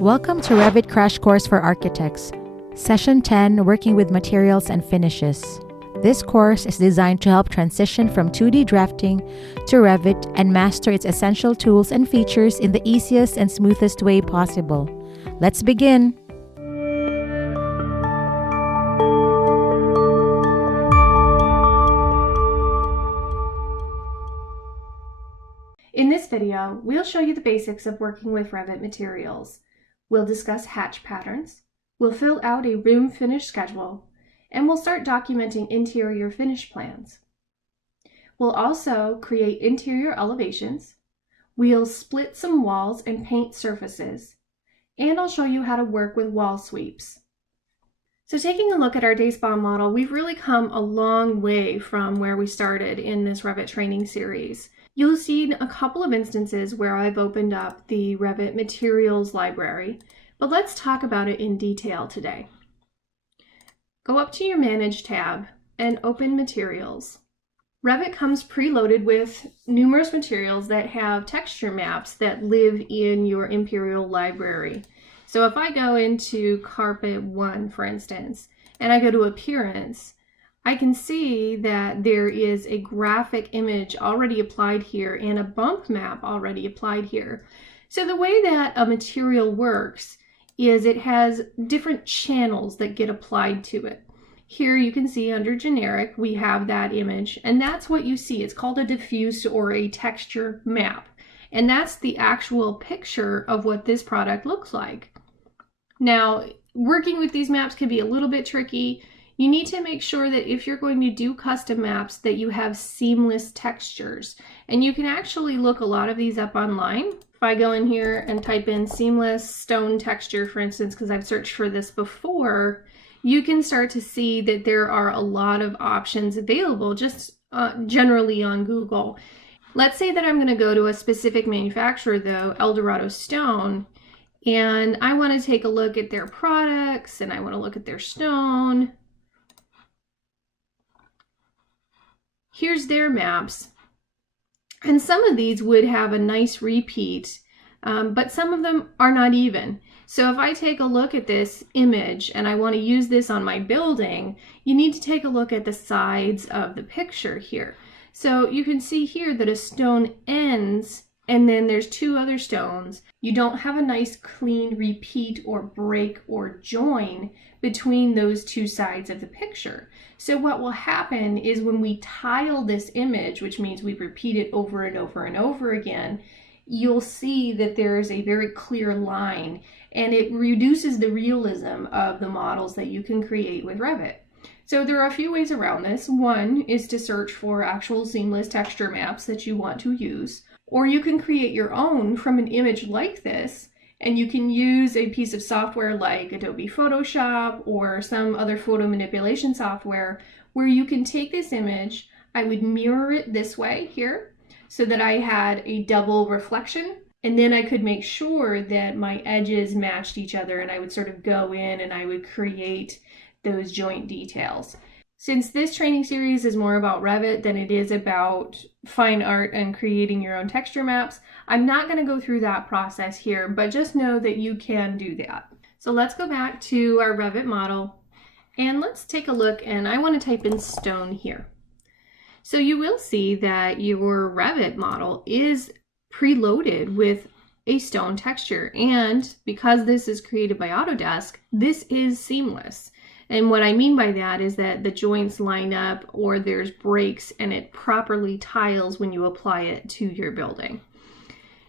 Welcome to Revit Crash Course for Architects, Session 10, Working with Materials and Finishes. This course is designed to help transition from 2D drafting to Revit and master its essential tools and features in the easiest and smoothest way possible. Let's begin! In this video, we'll show you the basics of working with Revit materials. We'll discuss hatch patterns, we'll fill out a room finish schedule, and we'll start documenting interior finish plans. We'll also create interior elevations, we'll split some walls and paint surfaces, and I'll show you how to work with wall sweeps. So taking a look at our day spa model, we've really come a long way from where we started in this Revit training series. You'll see a couple of instances where I've opened up the Revit materials library, but let's talk about it in detail today. Go up to your Manage tab and open Materials. Revit comes preloaded with numerous materials that have texture maps that live in your Imperial library. So if I go into Carpet 1, for instance, and I go to Appearance, I can see that there is a graphic image already applied here and a bump map already applied here. So the way that a material works is it has different channels that get applied to it. Here you can see under generic, we have that image, and that's what you see. It's called a diffuse or a texture map. And that's the actual picture of what this product looks like. Now, working with these maps can be a little bit tricky. You need to make sure that if you're going to do custom maps that you have seamless textures. And you can actually look a lot of these up online. If I go in here and type in seamless stone texture, for instance, because I've searched for this before, you can start to see that there are a lot of options available just generally on Google. Let's say that I'm going to go to a specific manufacturer though, Eldorado Stone, and I want to take a look at their products and I want to look at their stone. Here's their maps, and some of these would have a nice repeat, but some of them are not even. So if I take a look at this image and I want to use this on my building, you need to take a look at the sides of the picture here. So you can see here that a stone ends and then there's two other stones. You don't have a nice clean repeat or break or join between those two sides of the picture. So what will happen is when we tile this image, which means we repeat it over and over and over again, you'll see that there is a very clear line, and it reduces the realism of the models that you can create with Revit. So there are a few ways around this. One is to search for actual seamless texture maps that you want to use, or you can create your own from an image like this, and you can use a piece of software like Adobe Photoshop or some other photo manipulation software where you can take this image. I would mirror it this way here so that I had a double reflection, and then I could make sure that my edges matched each other, and I would sort of go in and I would create those joint details. Since this training series is more about Revit than it is about fine art and creating your own texture maps, I'm not going to go through that process here, but just know that you can do that. So let's go back to our Revit model and let's take a look, and I want to type in stone here. So you will see that your Revit model is preloaded with a stone texture, and because this is created by Autodesk, this is seamless. And what I mean by that is that the joints line up or there's breaks and it properly tiles when you apply it to your building.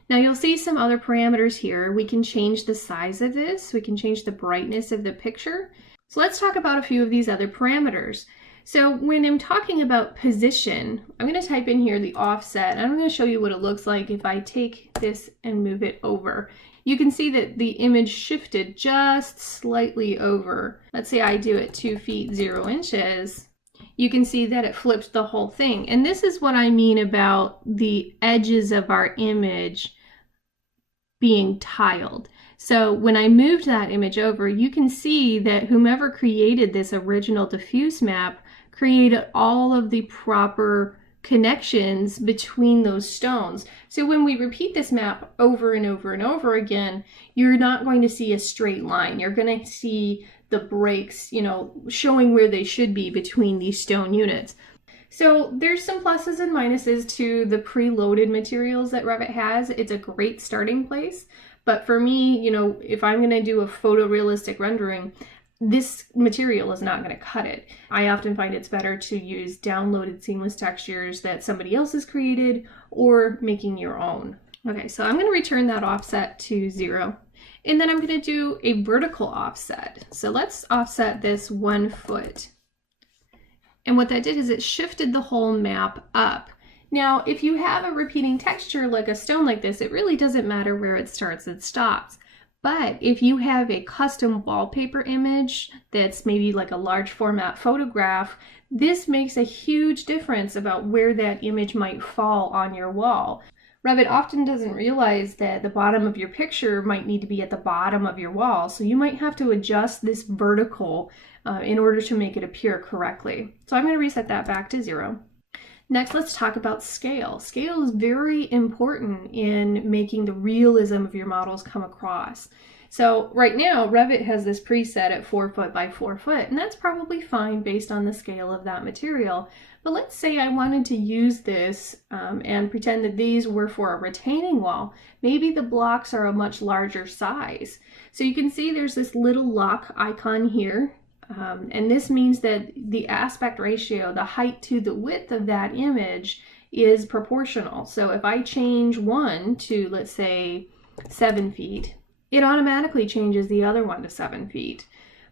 Now you'll see some other parameters here. We can change the size of this. We can change the brightness of the picture. So let's talk about a few of these other parameters. So when I'm talking about position, I'm going to type in here the offset, and I'm going to show you what it looks like if I take this and move it over. You can see that the image shifted just slightly over. Let's say I do it 2 feet 0 inches. You can see that it flips the whole thing. And this is what I mean about the edges of our image being tiled. So when I moved that image over, you can see that whomever created this original diffuse map created all of the proper connections between those stones. So when we repeat this map over and over and over again, you're not going to see a straight line. You're going to see the breaks, showing where they should be between these stone units. So there's some pluses and minuses to the preloaded materials that Revit has. It's a great starting place. But for me, if I'm going to do a photorealistic rendering, this material is not going to cut it. I often find it's better to use downloaded seamless textures that somebody else has created or making your own. Okay, so I'm going to return that offset to 0. And then I'm going to do a vertical offset. So let's offset this 1 foot. And what that did is it shifted the whole map up. Now, if you have a repeating texture like a stone like this, it really doesn't matter where it starts and stops. But if you have a custom wallpaper image that's maybe like a large format photograph, this makes a huge difference about where that image might fall on your wall. Revit often doesn't realize that the bottom of your picture might need to be at the bottom of your wall, so you might have to adjust this vertical in order to make it appear correctly. So I'm going to reset that back to 0. Next, let's talk about scale. Scale is very important in making the realism of your models come across. So right now, Revit has this preset at 4 foot by 4 foot, and that's probably fine based on the scale of that material. But let's say I wanted to use this and pretend that these were for a retaining wall. Maybe the blocks are a much larger size. So you can see there's this little lock icon here. And this means that the aspect ratio, the height to the width of that image, is proportional. So if I change one to, let's say, 7 feet, it automatically changes the other one to 7 feet.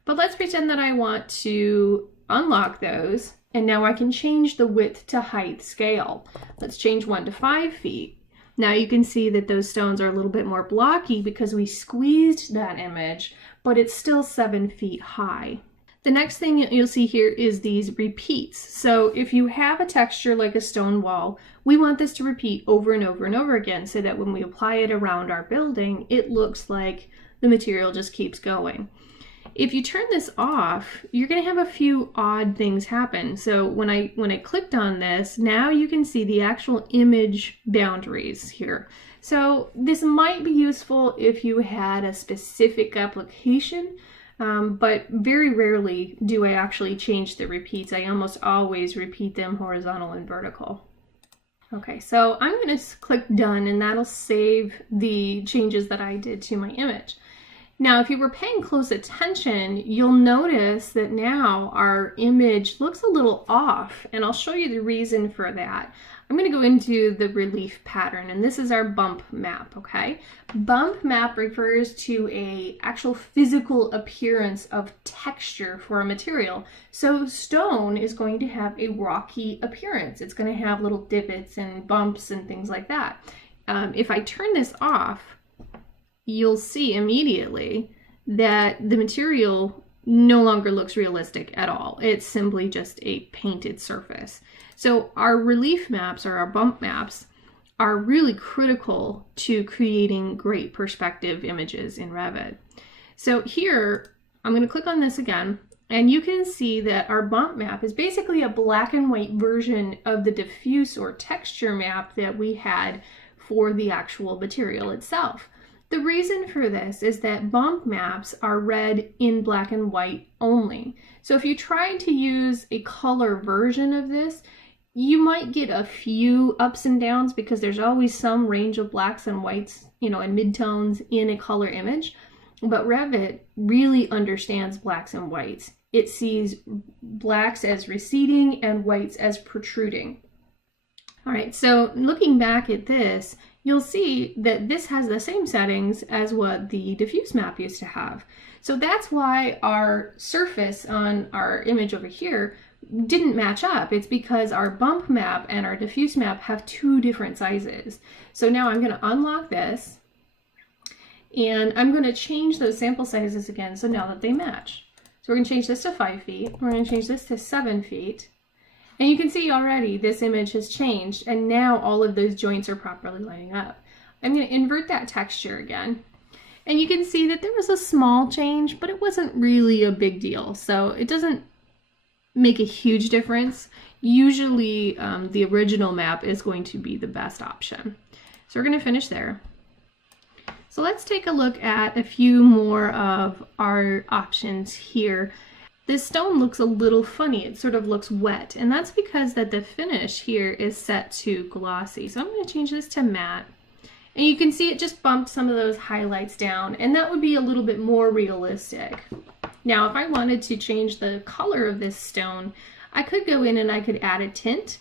But let's pretend that I want to unlock those, and now I can change the width to height scale. Let's change one to 5 feet. Now you can see that those stones are a little bit more blocky because we squeezed that image, but it's still 7 feet high. The next thing you'll see here is these repeats. So if you have a texture like a stone wall, we want this to repeat over and over and over again so that when we apply it around our building, it looks like the material just keeps going. If you turn this off, you're going to have a few odd things happen. So when I clicked on this, now you can see the actual image boundaries here. So this might be useful if you had a specific application. But very rarely do I actually change the repeats. I almost always repeat them horizontal and vertical. Okay, so I'm going to click done, and that'll save the changes that I did to my image. Now, if you were paying close attention, you'll notice that now our image looks a little off, and I'll show you the reason for that. I'm going to go into the relief pattern, and this is our bump map, okay? Bump map refers to a actual physical appearance of texture for a material. So stone is going to have a rocky appearance. It's going to have little divots and bumps and things like that. If I turn this off, you'll see immediately that the material no longer looks realistic at all. It's simply just a painted surface. So our relief maps, or our bump maps, are really critical to creating great perspective images in Revit. So here, I'm going to click on this again, and you can see that our bump map is basically a black and white version of the diffuse or texture map that we had for the actual material itself. The reason for this is that bump maps are read in black and white only. So if you try to use a color version of this, you might get a few ups and downs because there's always some range of blacks and whites, and midtones in a color image. But Revit really understands blacks and whites. It sees blacks as receding and whites as protruding. All right, so looking back at this, you'll see that this has the same settings as what the diffuse map used to have. So that's why our surface on our image over here didn't match up. It's because our bump map and our diffuse map have two different sizes. So now I'm going to unlock this, and I'm going to change those sample sizes again so now that they match. So we're going to change this to 5 feet. We're going to change this to 7 feet. And you can see already this image has changed, and now all of those joints are properly lining up. I'm going to invert that texture again. And you can see that there was a small change, but it wasn't really a big deal. So it doesn't make a huge difference. usually the original map is going to be the best option. So we're going to finish there. So let's take a look at a few more of our options here. This stone looks a little funny. It sort of looks wet, and that's because that the finish here is set to glossy. So I'm going to change this to matte. And you can see it just bumped some of those highlights down, and that would be a little bit more realistic. Now, if I wanted to change the color of this stone, I could go in and I could add a tint.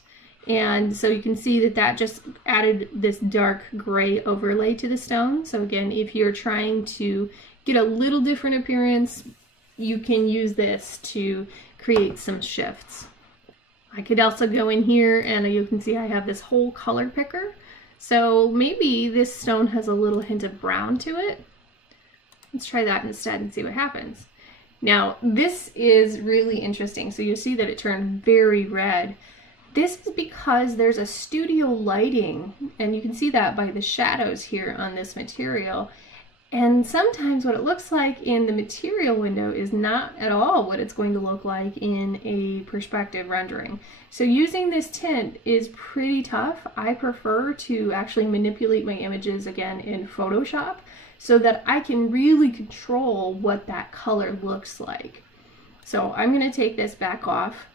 And so you can see that that just added this dark gray overlay to the stone. So again, if you're trying to get a little different appearance, you can use this to create some shifts. I could also go in here and you can see I have this whole color picker. So maybe this stone has a little hint of brown to it. Let's try that instead and see what happens. Now, this is really interesting. So you'll see that it turned very red. This is because there's a studio lighting, and you can see that by the shadows here on this material. And sometimes what it looks like in the material window is not at all what it's going to look like in a perspective rendering. So using this tint is pretty tough. I prefer to actually manipulate my images again in Photoshop so that I can really control what that color looks like. So I'm going to take this back off.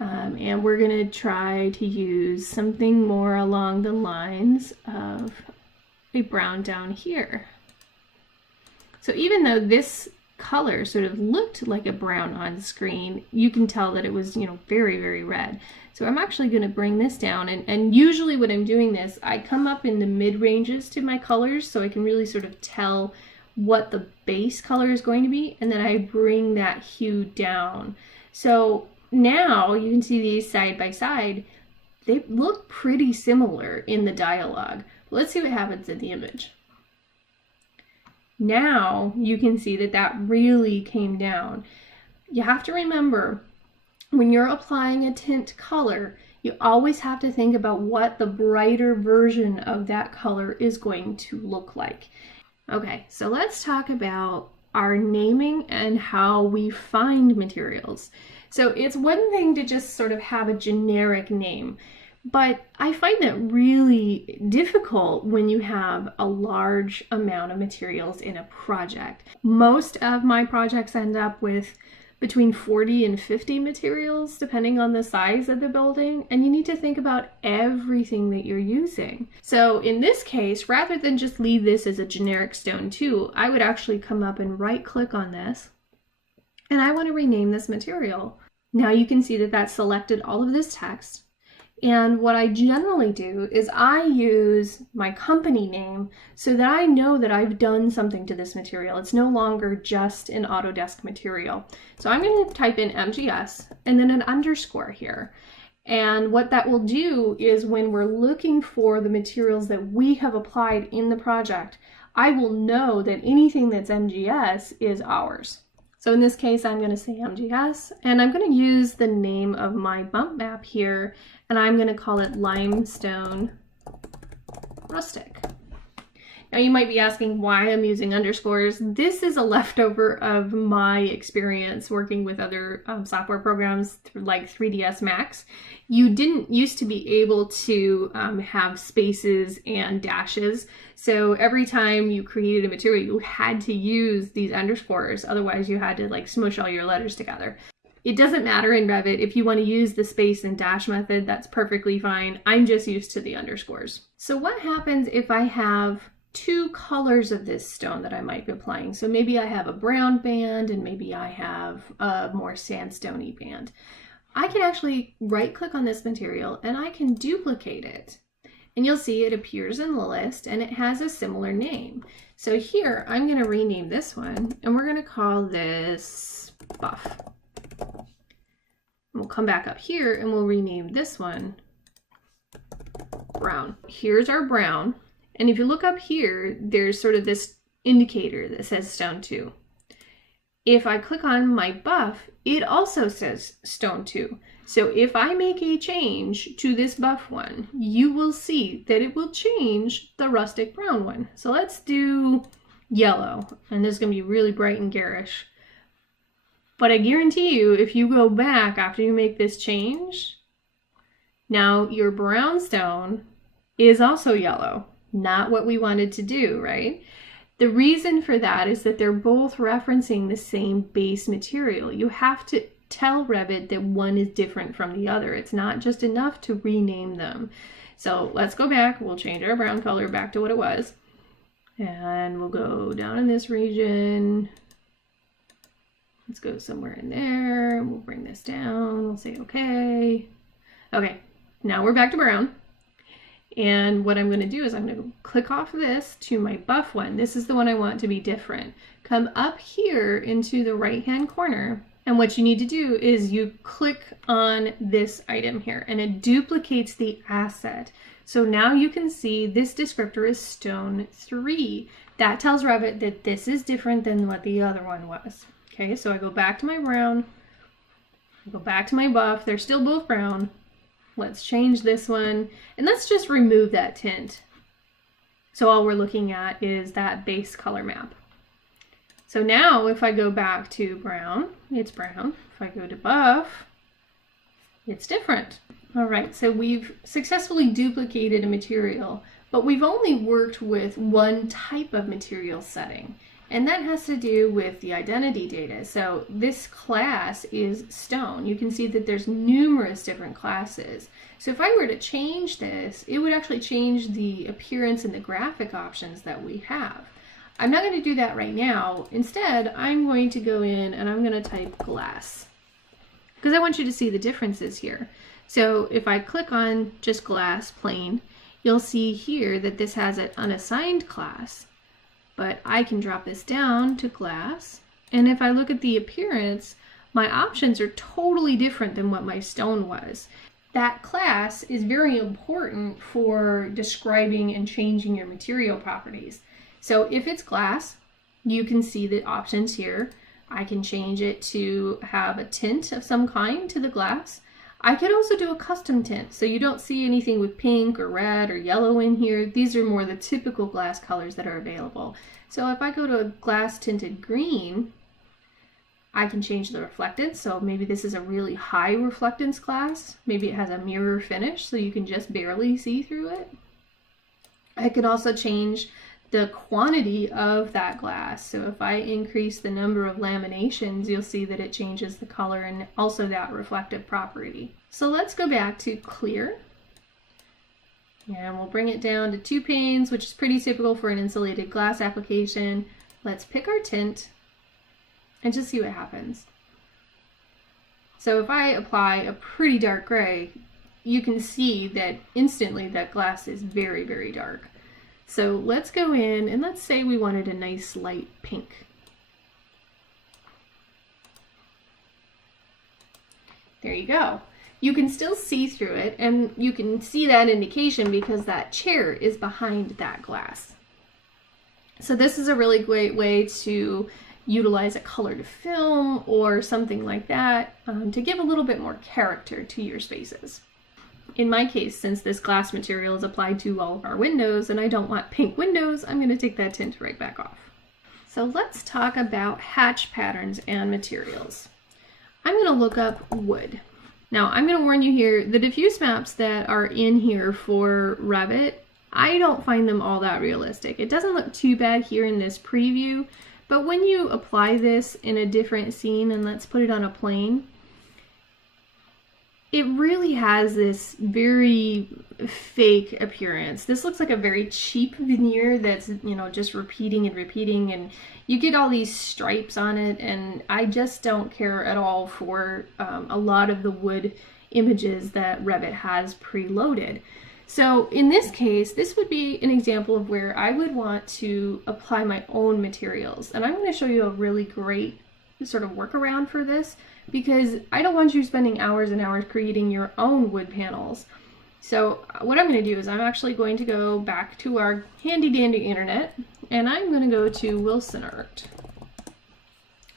And we're going to try to use something more along the lines of a brown down here. So even though this color sort of looked like a brown on screen, you can tell that it was, very, very red. So I'm actually going to bring this down. And usually when I'm doing this, I come up in the mid ranges to my colors so I can really sort of tell what the base color is going to be. And then I bring that hue down. So now you can see these side by side. They look pretty similar in the dialogue. Let's see what happens in the image. Now you can see that that really came down. You have to remember, when you're applying a tint color, you always have to think about what the brighter version of that color is going to look like. Okay, so let's talk about our naming and how we find materials. So it's one thing to just sort of have a generic name, but I find that really difficult when you have a large amount of materials in a project. Most of my projects end up with between 40 and 50 materials, depending on the size of the building, and you need to think about everything that you're using. So in this case, rather than just leave this as a generic stone too, I would actually come up and right click on this, and I want to rename this material. Now you can see that that selected all of this text. And what I generally do is I use my company name so that I know that I've done something to this material. It's no longer just an Autodesk material. So I'm going to type in MGS and then an underscore here. And what that will do is when we're looking for the materials that we have applied in the project, I will know that anything that's MGS is ours. So in this case, I'm going to say MGS, and I'm going to use the name of my bump map here, and I'm going to call it Limestone Rustic. Now you might be asking why I'm using underscores. This is a leftover of my experience working with other software programs like 3ds Max. You didn't used to be able to have spaces and dashes. So every time you created a material, you had to use these underscores. Otherwise you had to like smush all your letters together. It doesn't matter in Revit. If you want to use the space and dash method, that's perfectly fine. I'm just used to the underscores. So what happens if I have two colors of this stone that I might be applying? So maybe I have a brown band and maybe I have a more sandstone-y band. I can actually right click on this material and I can duplicate it. And you'll see it appears in the list and it has a similar name. So here I'm going to rename this one and we're going to call this Buff. We'll come back up here and we'll rename this one Brown. Here's our brown. And if you look up here, there's sort of this indicator that says Stone 2. If I click on my buff, it also says Stone 2. So if I make a change to this buff one, you will see that it will change the rustic brown one. So let's do yellow, and this is going to be really bright and garish. But I guarantee you, if you go back after you make this change, now your brownstone is also yellow. Not what we wanted to do, right? The reason for that is that they're both referencing the same base material. You have to tell Revit that one is different from the other. It's not just enough to rename them. So let's go back. We'll change our brown color back to what it was. And we'll go down in this region. Let's go somewhere in there. We'll bring this down. We'll say okay. Okay, now we're back to brown. And what I'm going to do is I'm going to click off this to my buff one. This is the one I want to be different. Come up here into the right-hand corner. And what you need to do is you click on this item here and it duplicates the asset. So now you can see this descriptor is stone 3. That tells Revit that this is different than what the other one was. Okay, so I go back to my brown, I go back to my buff. They're still both brown. Let's change this one and let's just remove that tint. So all we're looking at is that base color map. So now if I go back to brown, it's brown. If I go to buff, it's different. All right, so we've successfully duplicated a material, but we've only worked with one type of material setting. And that has to do with the identity data. So this class is stone. You can see that there's numerous different classes. So if I were to change this, it would actually change the appearance and the graphic options that we have. I'm not going to do that right now. Instead, I'm going to go in and I'm going to type glass because I want you to see the differences here. So if I click on just glass plain, you'll see here that this has an unassigned class. But I can drop this down to glass, and if I look at the appearance, my options are totally different than what my stone was. That class is very important for describing and changing your material properties. So if it's glass, you can see the options here. I can change it to have a tint of some kind to the glass. I could also do a custom tint, so you don't see anything with pink or red or yellow in here. These are more the typical glass colors that are available. So if I go to a glass tinted green, I can change the reflectance. So maybe this is a really high reflectance glass. Maybe it has a mirror finish, so you can just barely see through it. I could also change the quantity of that glass. So if I increase the number of laminations, you'll see that it changes the color and also that reflective property. So let's go back to clear. And we'll bring it down to 2 panes, which is pretty typical for an insulated glass application. Let's pick our tint and just see what happens. So if I apply a pretty dark gray, you can see that instantly that glass is very, very dark. So let's go in and let's say we wanted a nice light pink. There you go. You can still see through it, and you can see that indication because that chair is behind that glass. So this is a really great way to utilize a colored film or something like that to give a little bit more character to your spaces. In my case, since this glass material is applied to all of our windows and I don't want pink windows, I'm going to take that tint right back off. So let's talk about hatch patterns and materials. I'm going to look up wood. Now I'm going to warn you here, the diffuse maps that are in here for Revit, I don't find them all that realistic. It doesn't look too bad here in this preview, but when you apply this in a different scene, and let's put it on a plane, it really has this very fake appearance. This looks like a very cheap veneer that's, you know, just repeating and repeating, and you get all these stripes on it, and I just don't care at all for a lot of the wood images that Revit has preloaded. So in this case, this would be an example of where I would want to apply my own materials, and I'm going to show you a really great sort of workaround for this, because I don't want you spending hours and hours creating your own wood panels. So what I'm going to do is I'm actually going to go back to our handy dandy internet, and I'm going to go to Wilson Art.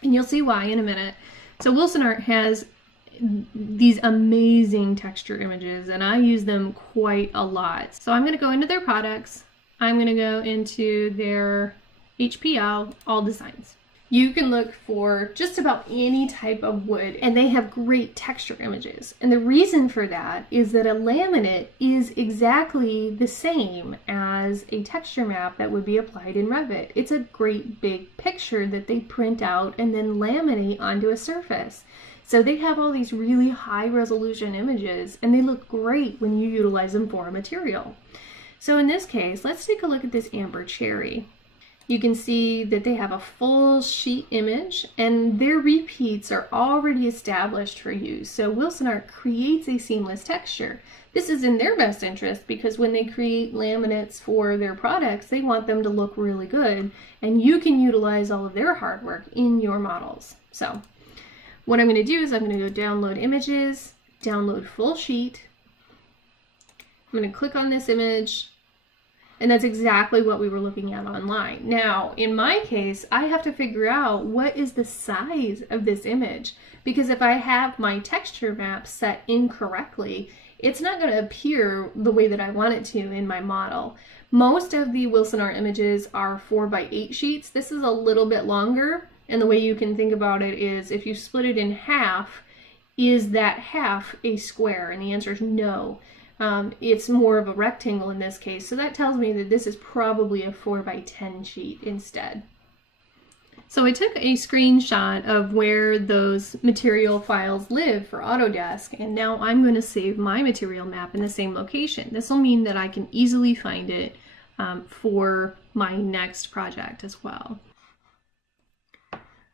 And you'll see why in a minute. So Wilson Art has these amazing texture images, and I use them quite a lot. So I'm going to go into their products. I'm going to go into their HPL, all designs. You can look for just about any type of wood, and they have great texture images. And the reason for that is that a laminate is exactly the same as a texture map that would be applied in Revit. It's a great big picture that they print out and then laminate onto a surface. So they have all these really high resolution images, and they look great when you utilize them for a material. So in this case, let's take a look at this amber cherry. You can see that they have a full sheet image, and their repeats are already established for use. So Wilson Art creates a seamless texture. This is in their best interest because when they create laminates for their products, they want them to look really good, and you can utilize all of their hard work in your models. So what I'm going to do is I'm going to go download images, download full sheet. I'm going to click on this image. And that's exactly what we were looking at online. Now, in my case, I have to figure out what is the size of this image, because if I have my texture map set incorrectly, it's not going to appear the way that I want it to in my model. Most of the Wilson Art images are 4x8 sheets. This is a little bit longer, and the way you can think about it is if you split it in half, is that half a square? And the answer is no. It's more of a rectangle in this case, so that tells me that this is probably a 4x10 sheet instead. So I took a screenshot of where those material files live for Autodesk, and now I'm going to save my material map in the same location. This will mean that I can easily find it for my next project as well.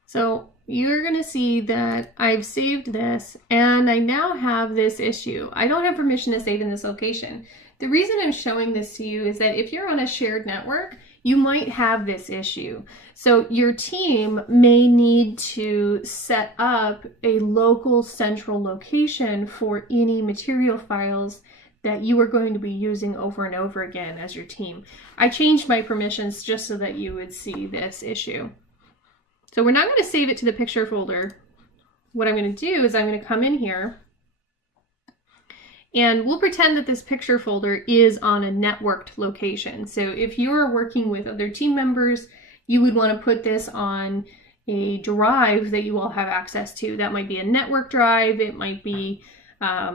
So you're going to see that I've saved this, and I now have this issue. I don't have permission to save in this location. The reason I'm showing this to you is that if you're on a shared network, you might have this issue. So your team may need to set up a local central location for any material files that you are going to be using over and over again as your team. I changed my permissions just so that you would see this issue. So we're not going to save it to the picture folder. What I'm going to do is I'm going to come in here, and we'll pretend that this picture folder is on a networked location. So if you're working with other team members, you would want to put this on a drive that you all have access to. That might be a network drive. It might be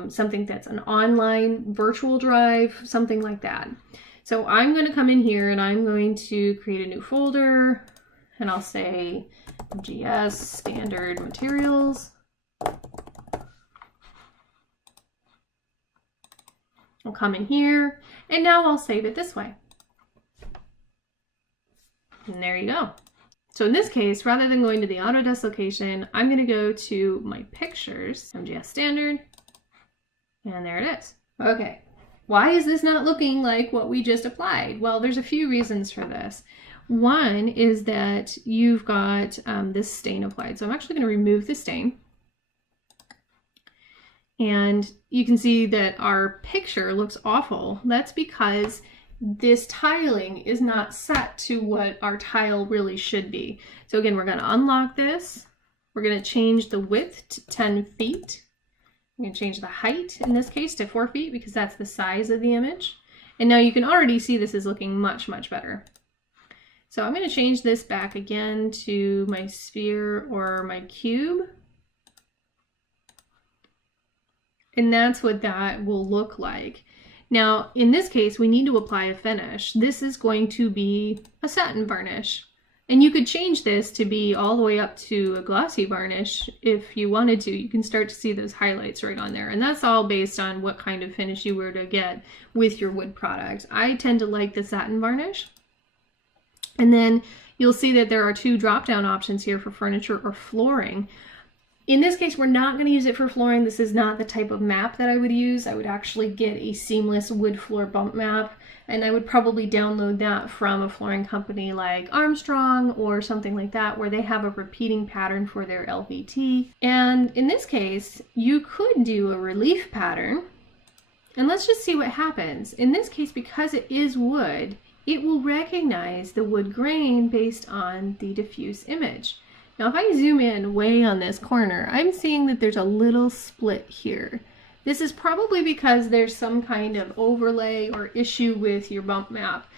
something that's an online virtual drive, something like that. So I'm going to come in here and I'm going to create a new folder, and I'll say GS standard materials. I'll come in here, and now I'll save it this way. And there you go. So in this case, rather than going to the Autodesk location, I'm going to go to my pictures, MGS standard, and there it is. Okay, why is this not looking like what we just applied? Well, there's a few reasons for this. One is that you've got this stain applied. So I'm actually going to remove the stain. And you can see that our picture looks awful. That's because this tiling is not set to what our tile really should be. So again, we're going to unlock this. We're going to change the width to 10 feet. We're going to change the height, in this case, to 4 feet because that's the size of the image. And now you can already see this is looking much, much better. So I'm going to change this back again to my sphere or my cube. And that's what that will look like. Now, in this case, we need to apply a finish. This is going to be a satin varnish. And you could change this to be all the way up to a glossy varnish if you wanted to. You can start to see those highlights right on there. And that's all based on what kind of finish you were to get with your wood product. I tend to like the satin varnish. And then you'll see that there are two drop-down options here for furniture or flooring. In this case, we're not going to use it for flooring. This is not the type of map that I would use. I would actually get a seamless wood floor bump map, and I would probably download that from a flooring company like Armstrong or something like that, where they have a repeating pattern for their LVT. And in this case, you could do a relief pattern, and let's just see what happens. In this case, because it is wood, it will recognize the wood grain based on the diffuse image. Now, if I zoom in way on this corner, I'm seeing that there's a little split here. This is probably because there's some kind of overlay or issue with your bump map.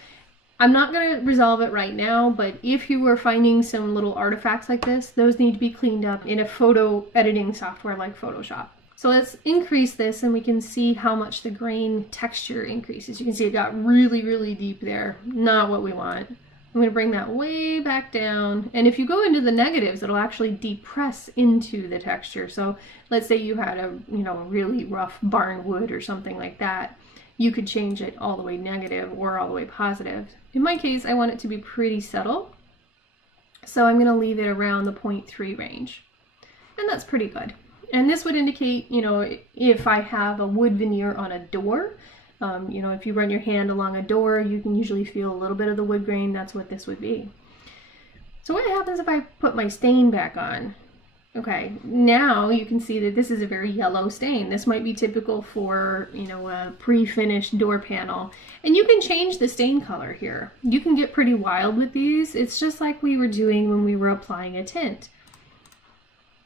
I'm not going to resolve it right now, but if you were finding some little artifacts like this, those need to be cleaned up in a photo editing software like Photoshop. So let's increase this and we can see how much the grain texture increases. You can see it got really, really deep there. Not what we want. I'm going to bring that way back down. And if you go into the negatives, it'll actually depress into the texture. So let's say you had a, really rough barn wood or something like that. You could change it all the way negative or all the way positive. In my case, I want it to be pretty subtle. So I'm going to leave it around the 0.3 range. And that's pretty good. And this would indicate, if I have a wood veneer on a door, if you run your hand along a door, you can usually feel a little bit of the wood grain. That's what this would be. So what happens if I put my stain back on? Okay, now you can see that this is a very yellow stain. This might be typical for, a pre-finished door panel. And you can change the stain color here. You can get pretty wild with these. It's just like we were doing when we were applying a tint.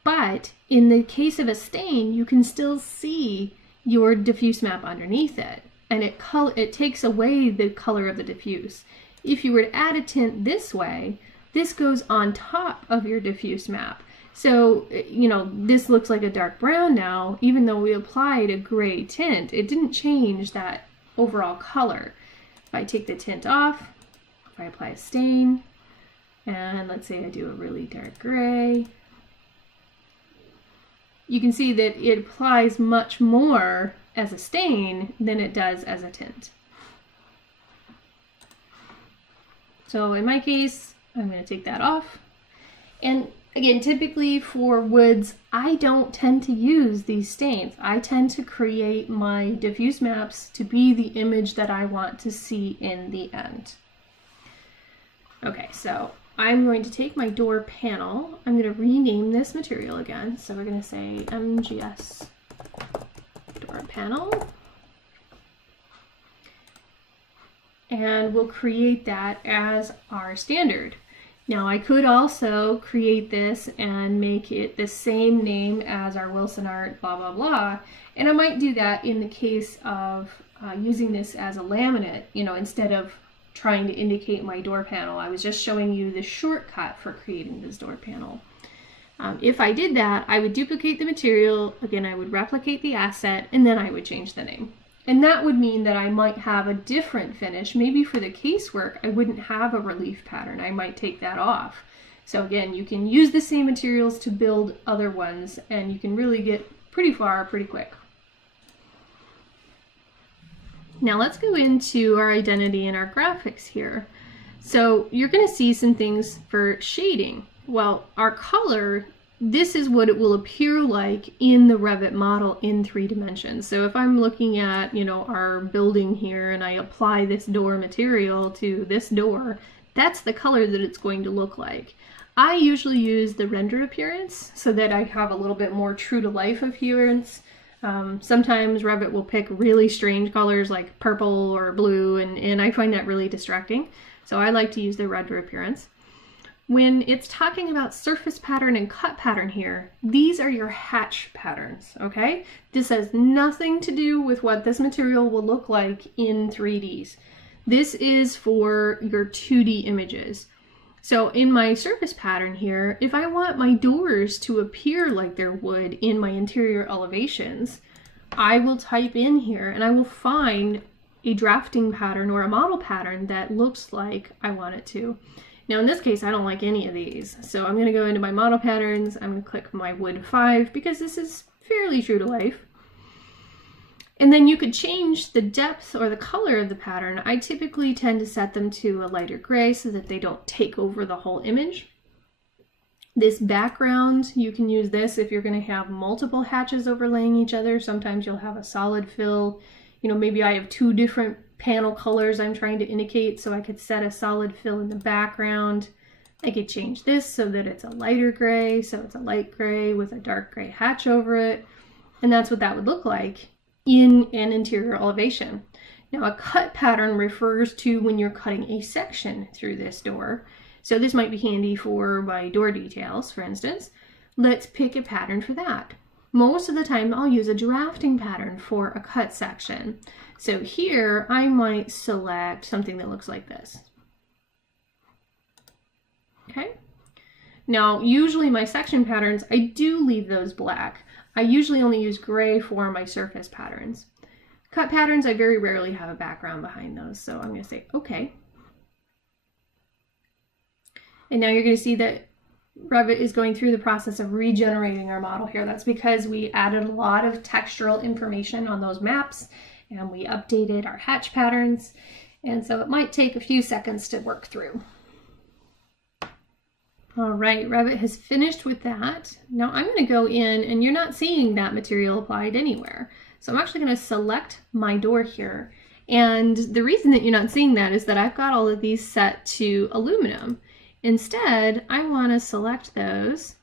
But in the case of a stain, you can still see your diffuse map underneath it. And it takes away the color of the diffuse. If you were to add a tint this way, this goes on top of your diffuse map. So, this looks like a dark brown now, even though we applied a gray tint. It didn't change that overall color. If I take the tint off, if I apply a stain, and let's say I do a really dark gray, you can see that it applies much more as a stain than it does as a tint. So in my case, I'm going to take that off. And again, typically for woods, I don't tend to use these stains. I tend to create my diffuse maps to be the image that I want to see in the end. Okay, so I'm going to take my door panel. I'm going to rename this material again. So we're going to say MGS door panel. And we'll create that as our standard. Now I could also create this and make it the same name as our Wilson Art blah blah blah, and I might do that in the case of using this as a laminate, instead of trying to indicate my door panel. I was just showing you the shortcut for creating this door panel. If I did that, I would duplicate the material, again I would replicate the asset, and then I would change the name. And that would mean that I might have a different finish. Maybe for the casework, I wouldn't have a relief pattern. I might take that off. So again, you can use the same materials to build other ones, and you can really get pretty far pretty quick. Now let's go into our identity and our graphics here. So you're going to see some things for shading. Well, our color, this is what it will appear like in the Revit model in 3 dimensions. So if I'm looking at, our building here and I apply this door material to this door, that's the color that it's going to look like. I usually use the render appearance so that I have a little bit more true to life appearance. Sometimes Revit will pick really strange colors like purple or blue, and I find that really distracting. So I like to use the render appearance. When it's talking about surface pattern and cut pattern here, these are your hatch patterns, okay? This has nothing to do with what this material will look like in 3Ds. This is for your 2D images. So in my surface pattern here, if I want my doors to appear like they're wood in my interior elevations, I will type in here and I will find a drafting pattern or a model pattern that looks like I want it to. Now in this case, I don't like any of these. So I'm going to go into my model patterns. I'm going to click my wood 5 because this is fairly true to life. And then you could change the depth or the color of the pattern. I typically tend to set them to a lighter gray so that they don't take over the whole image. This background, you can use this if you're going to have multiple hatches overlaying each other. Sometimes you'll have a solid fill. Maybe I have 2 different panel colors I'm trying to indicate, so I could set a solid fill in the background. I could change this so that it's a lighter gray, so it's a light gray with a dark gray hatch over it. And that's what that would look like in an interior elevation. Now a cut pattern refers to when you're cutting a section through this door. So this might be handy for my door details, for instance. Let's pick a pattern for that. Most of the time I'll use a drafting pattern for a cut section. So here I might select something that looks like this. Okay. Now, usually my section patterns, I do leave those black. I usually only use gray for my surface patterns. Cut patterns, I very rarely have a background behind those, so I'm going to say okay. And now you're going to see that Revit is going through the process of regenerating our model here. That's because we added a lot of textural information on those maps and we updated our hatch patterns. And so it might take a few seconds to work through. All right, Revit has finished with that. Now I'm going to go in, and you're not seeing that material applied anywhere. So I'm actually going to select my door here. And the reason that you're not seeing that is that I've got all of these set to aluminum. Instead, I want to select those,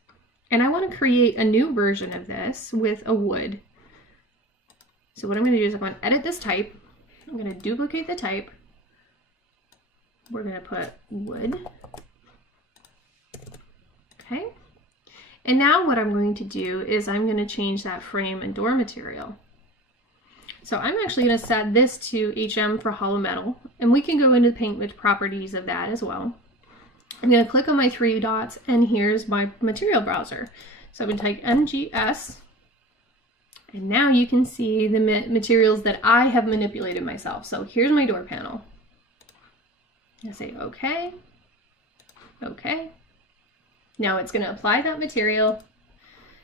and I want to create a new version of this with a wood. So what I'm going to do is I'm going to edit this type. I'm going to duplicate the type. We're going to put wood. Okay. And now what I'm going to do is I'm going to change that frame and door material. So I'm actually going to set this to HM for hollow metal, and we can go into the paint with properties of that as well. I'm going to click on my 3 dots, and here's my material browser. So I'm going to type MGS, and now you can see the materials that I have manipulated myself. So here's my door panel. I say okay, okay. Now it's going to apply that material.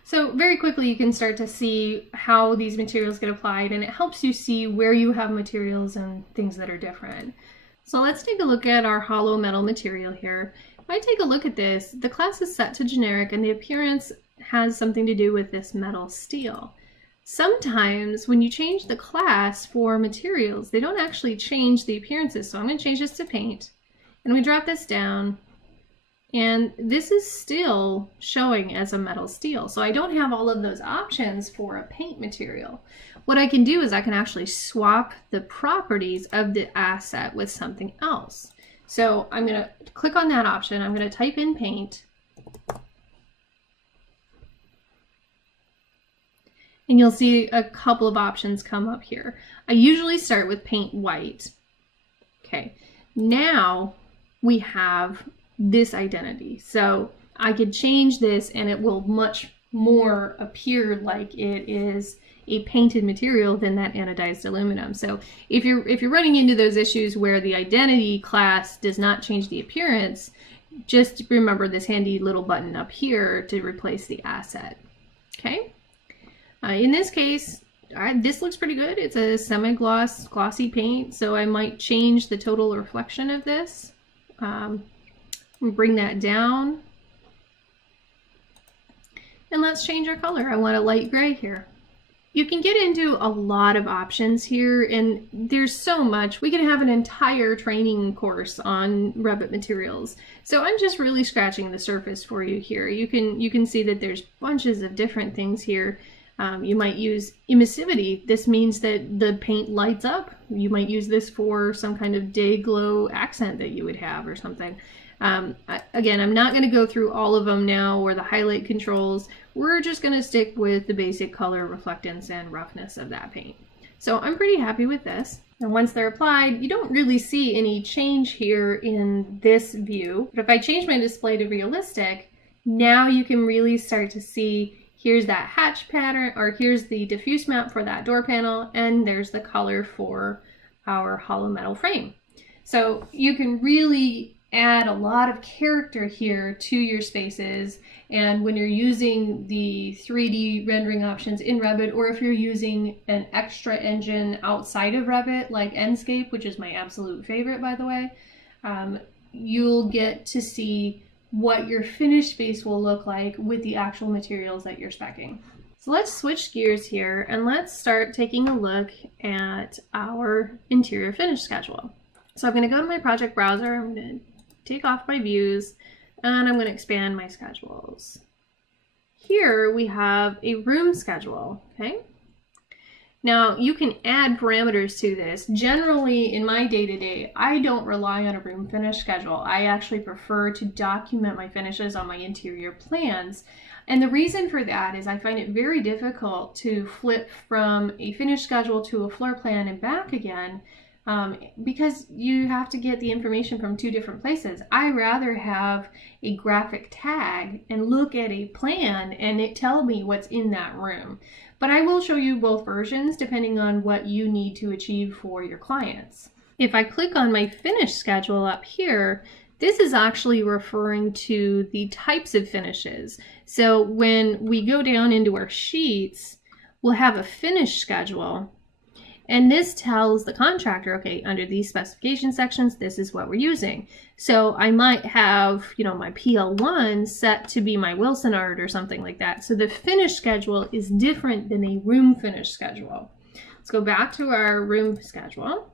So very quickly you can start to see how these materials get applied, and it helps you see where you have materials and things that are different. So let's take a look at our hollow metal material here. If I take a look at this, the class is set to generic and the appearance has something to do with this metal steel. Sometimes when you change the class for materials, they don't actually change the appearances. So I'm going to change this to paint, and we drop this down. And this is still showing as a metal steel. So I don't have all of those options for a paint material. What I can do is I can actually swap the properties of the asset with something else. So I'm going to click on that option. I'm going to type in paint. And you'll see a couple of options come up here. I usually start with paint white. Okay, now we have this identity. So I could change this and it will much more appear like it is a painted material than that anodized aluminum. So if you're running into those issues where the identity class does not change the appearance, just remember this handy little button up here to replace the asset. Okay. In this case, this looks pretty good. It's a semi-gloss, glossy paint, so I might change the total reflection of this. Bring that down. And let's change our color. I want a light gray here. You can get into a lot of options here, and there's so much. We can have an entire training course on Revit materials. So I'm just really scratching the surface for you here. You can see that there's bunches of different things here. You might use emissivity. This means that the paint lights up. You might use this for some kind of day glow accent that you would have or something. Again, I'm not going to go through all of them now or the highlight controls. We're just going to stick with the basic color, reflectance, and roughness of that paint. So I'm pretty happy with this. And once they're applied, you don't really see any change here in this view. But if I change my display to realistic, now you can really start to see here's that hatch pattern, or here's the diffuse map for that door panel, and there's the color for our hollow metal frame. So you can really add a lot of character here to your spaces, and when you're using the 3D rendering options in Revit, or if you're using an extra engine outside of Revit like Enscape, which is my absolute favorite by the way, you'll get to see what your finished space will look like with the actual materials that you're speccing. So let's switch gears here and let's start taking a look at our interior finish schedule. So I'm going to go to my project browser, I'm going to take off my views, and I'm going to expand my schedules. Here we have a room schedule, okay? Now you can add parameters to this. Generally in my day-to-day, I don't rely on a room finish schedule. I actually prefer to document my finishes on my interior plans. And the reason for that is I find it very difficult to flip from a finish schedule to a floor plan and back again because you have to get the information from two different places. I rather have a graphic tag and look at a plan and it tell me what's in that room. But I will show you both versions depending on what you need to achieve for your clients. If I click on my finish schedule up here, this is actually referring to the types of finishes. So when we go down into our sheets, we'll have a finish schedule. And this tells the contractor, okay, under these specification sections, this is what we're using. So I might have, my PL1 set to be my Wilson art or something like that. So the finish schedule is different than a room finish schedule. Let's go back to our room schedule.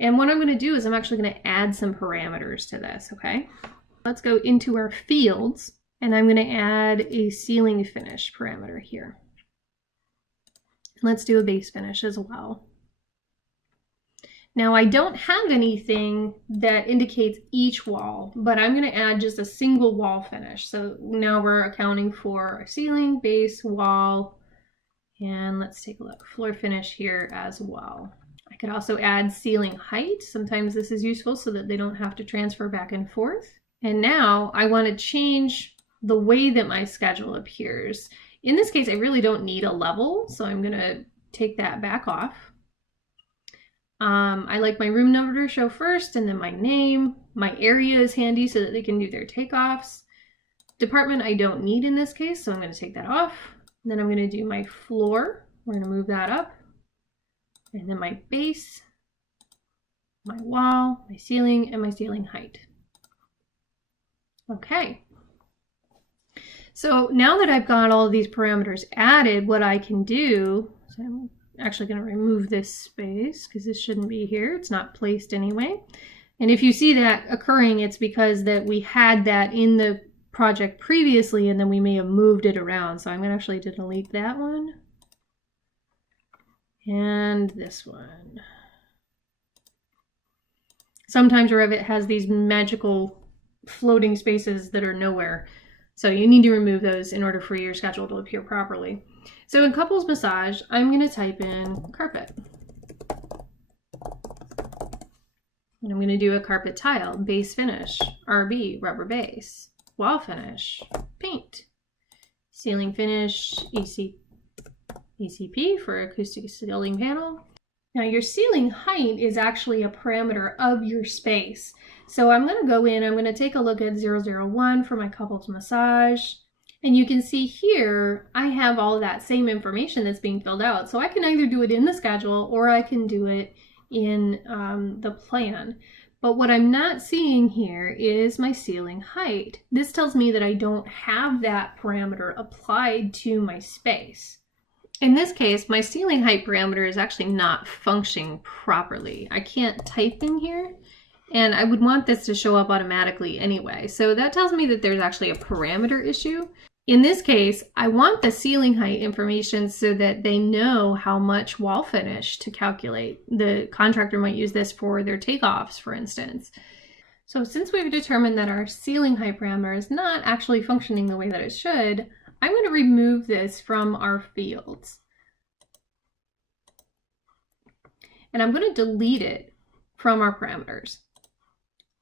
And what I'm going to do is I'm actually going to add some parameters to this, okay? Let's go into our fields, and I'm going to add a ceiling finish parameter here. Let's do a base finish as well. Now I don't have anything that indicates each wall, but I'm going to add just a single wall finish. So now we're accounting for a ceiling, base, wall, and let's take a look, floor finish here as well. I could also add ceiling height. Sometimes this is useful so that they don't have to transfer back and forth. And now I want to change the way that my schedule appears. In this case, I really don't need a level, so I'm going to take that back off. I like my room number to show first, and then my name. My area is handy so that they can do their takeoffs. Department I don't need in this case, so I'm going to take that off. And then I'm going to do my floor. We're going to move that up. And then my base, my wall, my ceiling, and my ceiling height. Okay. So now that I've got all of these parameters added, what I can do, so I'm actually going to remove this space because this shouldn't be here. It's not placed anyway. And if you see that occurring, it's because that we had that in the project previously and then we may have moved it around. So I'm going to actually delete that one. And this one. Sometimes Revit has these magical floating spaces that are nowhere. So you need to remove those in order for your schedule to appear properly. So in couples massage, I'm going to type in carpet. And I'm going to do a carpet tile, base finish, RB, rubber base, wall finish, paint, ceiling finish, ECP for acoustic ceiling panel. Now your ceiling height is actually a parameter of your space. So I'm going to go in, I'm going to take a look at 001 for my couples massage. And you can see here, I have all of that same information that's being filled out. So I can either do it in the schedule or I can do it in the plan. But what I'm not seeing here is my ceiling height. This tells me that I don't have that parameter applied to my space. In this case, my ceiling height parameter is actually not functioning properly. I can't type in here, and I would want this to show up automatically anyway. So that tells me that there's actually a parameter issue. In this case, I want the ceiling height information so that they know how much wall finish to calculate. The contractor might use this for their takeoffs, for instance. So since we've determined that our ceiling height parameter is not actually functioning the way that it should, I'm going to remove this from our fields. And I'm going to delete it from our parameters.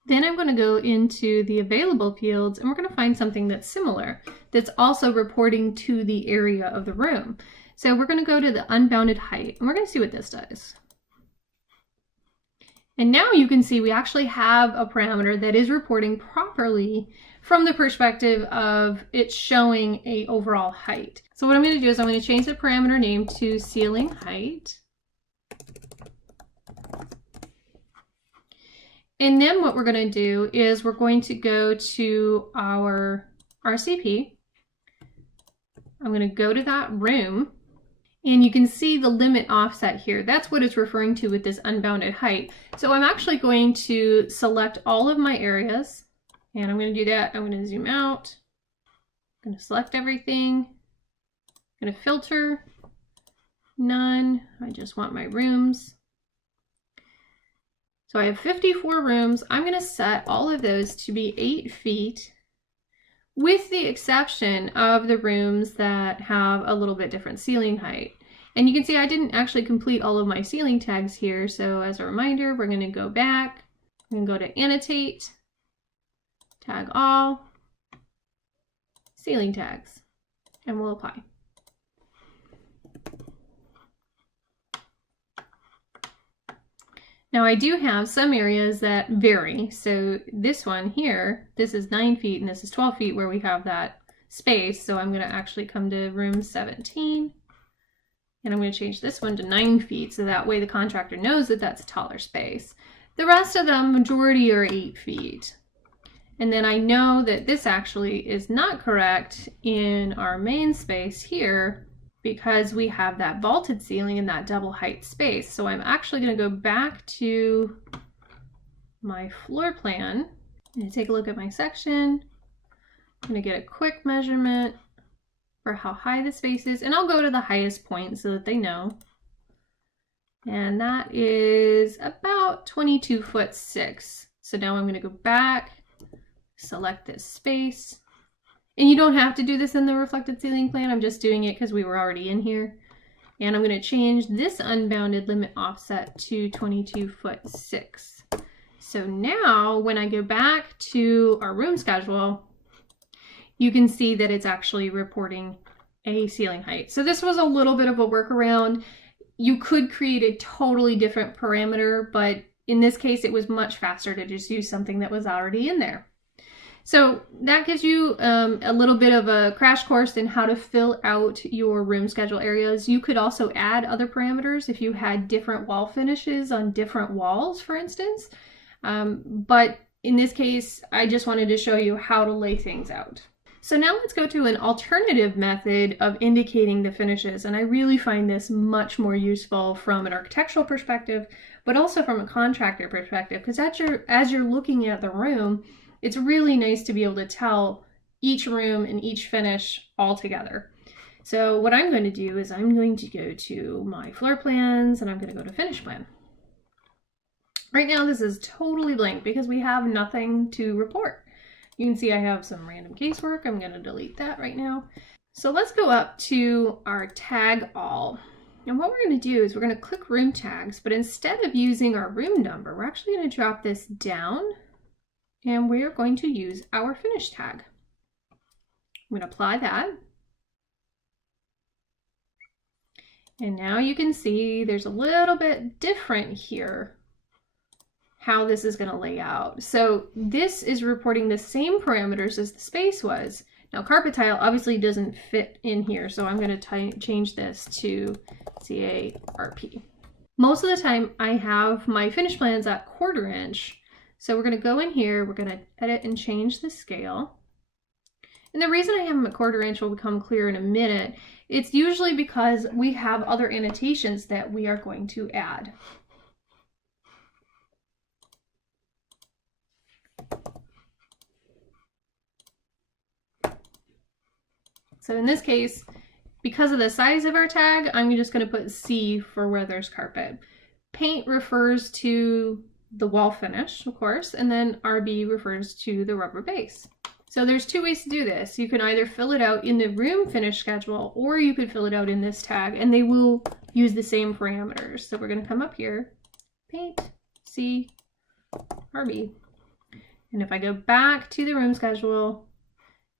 Then I'm going to go into the available fields and we're going to find something that's similar, that's also reporting to the area of the room. So we're going to go to the unbounded height and we're going to see what this does. And now you can see we actually have a parameter that is reporting properly from the perspective of it showing a overall height. So what I'm going to do is I'm going to change the parameter name to ceiling height. And then what we're going to do is we're going to go to our RCP. I'm going to go to that room. And you can see the limit offset here. That's what it's referring to with this unbounded height. So I'm actually going to select all of my areas. And I'm going to do that. I'm going to zoom out. I'm going to select everything. I'm going to filter. None. I just want my rooms. So I have 54 rooms. I'm going to set all of those to be 8 feet, with the exception of the rooms that have a little bit different ceiling height. And you can see I didn't actually complete all of my ceiling tags here. So as a reminder, we're going to go back. I'm going to go to annotate, tag all, ceiling tags, and we'll apply. Now I do have some areas that vary. So this one here, this is 9 feet and this is 12 feet where we have that space. So I'm going to actually come to room 17 and I'm going to change this one to 9 feet. So that way the contractor knows that that's a taller space. The rest of them, majority are 8 feet. And then I know that this actually is not correct in our main space here, because we have that vaulted ceiling and that double height space. So I'm actually going to go back to my floor plan and take a look at my section. I'm going to get a quick measurement for how high the space is, and I'll go to the highest point so that they know. And that is about 22'6". So now I'm going to go back, select this space. And you don't have to do this in the reflected ceiling plan. I'm just doing it because we were already in here. And I'm going to change this unbounded limit offset to 22'6". So now when I go back to our room schedule, you can see that it's actually reporting a ceiling height. So this was a little bit of a workaround. You could create a totally different parameter, but in this case, it was much faster to just use something that was already in there. So that gives you a little bit of a crash course in how to fill out your room schedule areas. You could also add other parameters if you had different wall finishes on different walls, for instance. But in this case, I just wanted to show you how to lay things out. So now let's go to an alternative method of indicating the finishes. And I really find this much more useful from an architectural perspective, but also from a contractor perspective, because as you're looking at the room, it's really nice to be able to tell each room and each finish all together. So what I'm going to do is I'm going to go to my floor plans and I'm going to go to finish plan. Right now this is totally blank because we have nothing to report. You can see I have some random casework. I'm going to delete that right now. So let's go up to our tag all. And what we're going to do is we're going to click room tags, but instead of using our room number, we're actually going to drop this down. And we're going to use our finish tag. I'm going to apply that. And now you can see there's a little bit different here how this is going to lay out. So this is reporting the same parameters as the space was. Now carpet tile obviously doesn't fit in here, so I'm going to change this to CARP. Most of the time I have my finish plans at 1/4 inch. So we're going to go in here, we're going to edit and change the scale. And the reason I have them at 1/4 inch will become clear in a minute. It's usually because we have other annotations that we are going to add. So in this case, because of the size of our tag, I'm just going to put C for where there's carpet. Paint refers to the wall finish, of course, and then RB refers to the rubber base. So there's two ways to do this. You can either fill it out in the room finish schedule, or you could fill it out in this tag, and they will use the same parameters. So we're going to come up here, paint, C, RB. And if I go back to the room schedule,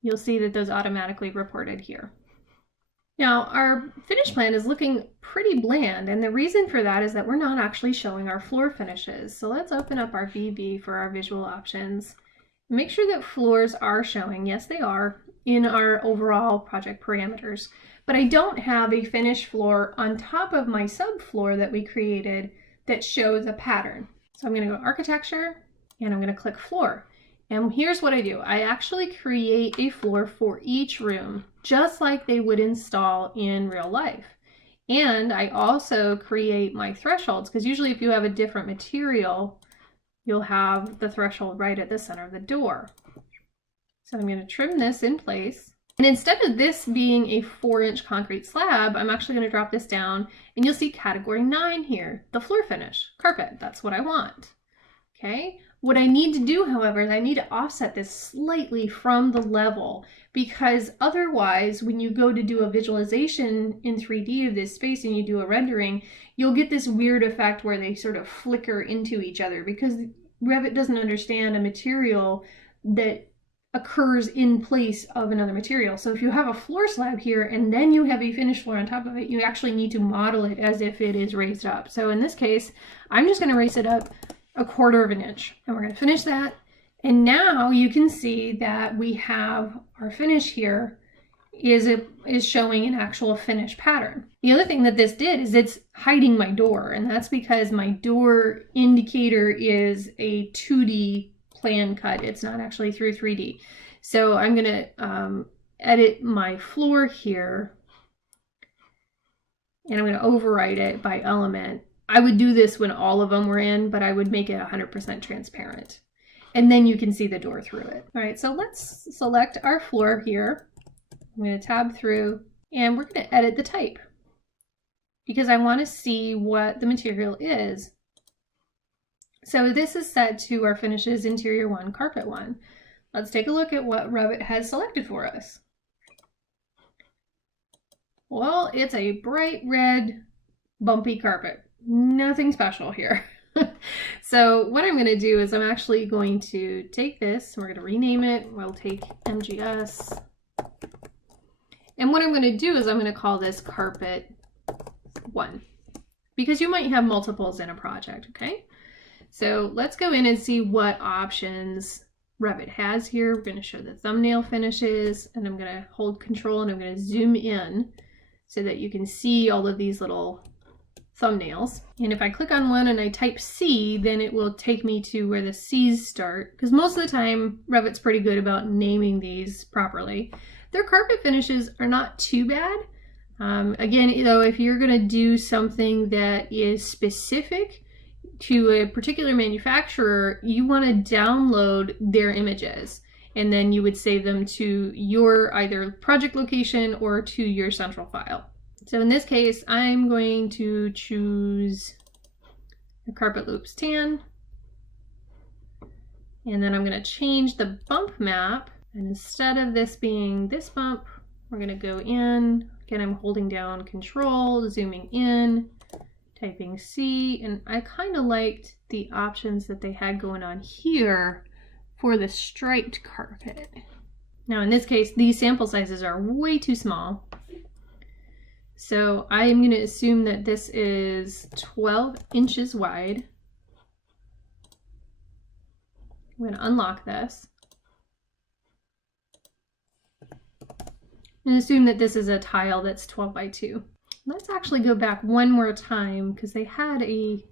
you'll see that those automatically reported here. Now, our finish plan is looking pretty bland, and the reason for that is that we're not actually showing our floor finishes. So let's open up our VB for our visual options. Make sure that floors are showing, yes they are, in our overall project parameters. But I don't have a finished floor on top of my subfloor that we created that shows a pattern. So I'm going to go architecture, and I'm going to click floor. And here's what I do. I actually create a floor for each room, just like they would install in real life. And I also create my thresholds, because usually if you have a different material, you'll have the threshold right at the center of the door. So I'm going to trim this in place. And instead of this being a 4-inch concrete slab, I'm actually going to drop this down, and you'll see category 9 here, the floor finish, carpet. That's what I want. Okay. What I need to do, however, is I need to offset this slightly from the level, because otherwise when you go to do a visualization in 3D of this space and you do a rendering, you'll get this weird effect where they sort of flicker into each other, because Revit doesn't understand a material that occurs in place of another material. So if you have a floor slab here and then you have a finished floor on top of it, you actually need to model it as if it is raised up. So in this case, I'm just going to raise it up 1/4 inch, and we're going to finish that. And now you can see that we have our finish here is showing an actual finish pattern. The other thing that this did is it's hiding my door, and that's because my door indicator is a 2D plan cut. It's not actually through 3D. So I'm going to edit my floor here, and I'm going to override it by element. I would do this when all of them were in, but I would make it 100% transparent. And then you can see the door through it. All right, so let's select our floor here. I'm going to tab through, and we're going to edit the type, because I want to see what the material is. So this is set to our finishes, interior 1, carpet 1. Let's take a look at what Revit has selected for us. Well, it's a bright red bumpy carpet. Nothing special here. So what I'm going to do is I'm actually going to take this, we're going to rename it. We'll take MGS. And what I'm going to do is I'm going to call this carpet 1, because you might have multiples in a project, okay? So let's go in and see what options Revit has here. We're going to show the thumbnail finishes, and I'm going to hold Control and I'm going to zoom in so that you can see all of these little thumbnails. And if I click on one and I type C, then it will take me to where the C's start, because most of the time Revit's pretty good about naming these properly. Their carpet finishes are not too bad. Again, if you're going to do something that is specific to a particular manufacturer, you want to download their images, and then you would save them to your either project location or to your central file. So in this case, I'm going to choose the Carpet Loops Tan, and then I'm going to change the bump map, and instead of this being this bump, we're going to go in. Again, I'm holding down Control, zooming in, typing C, and I kind of liked the options that they had going on here for the striped carpet. Now in this case, these sample sizes are way too small. So I'm going to assume that this is 12 inches wide. I'm going to unlock this and assume that this is a tile that's 12 by 2. Let's actually go back one more time, because they had a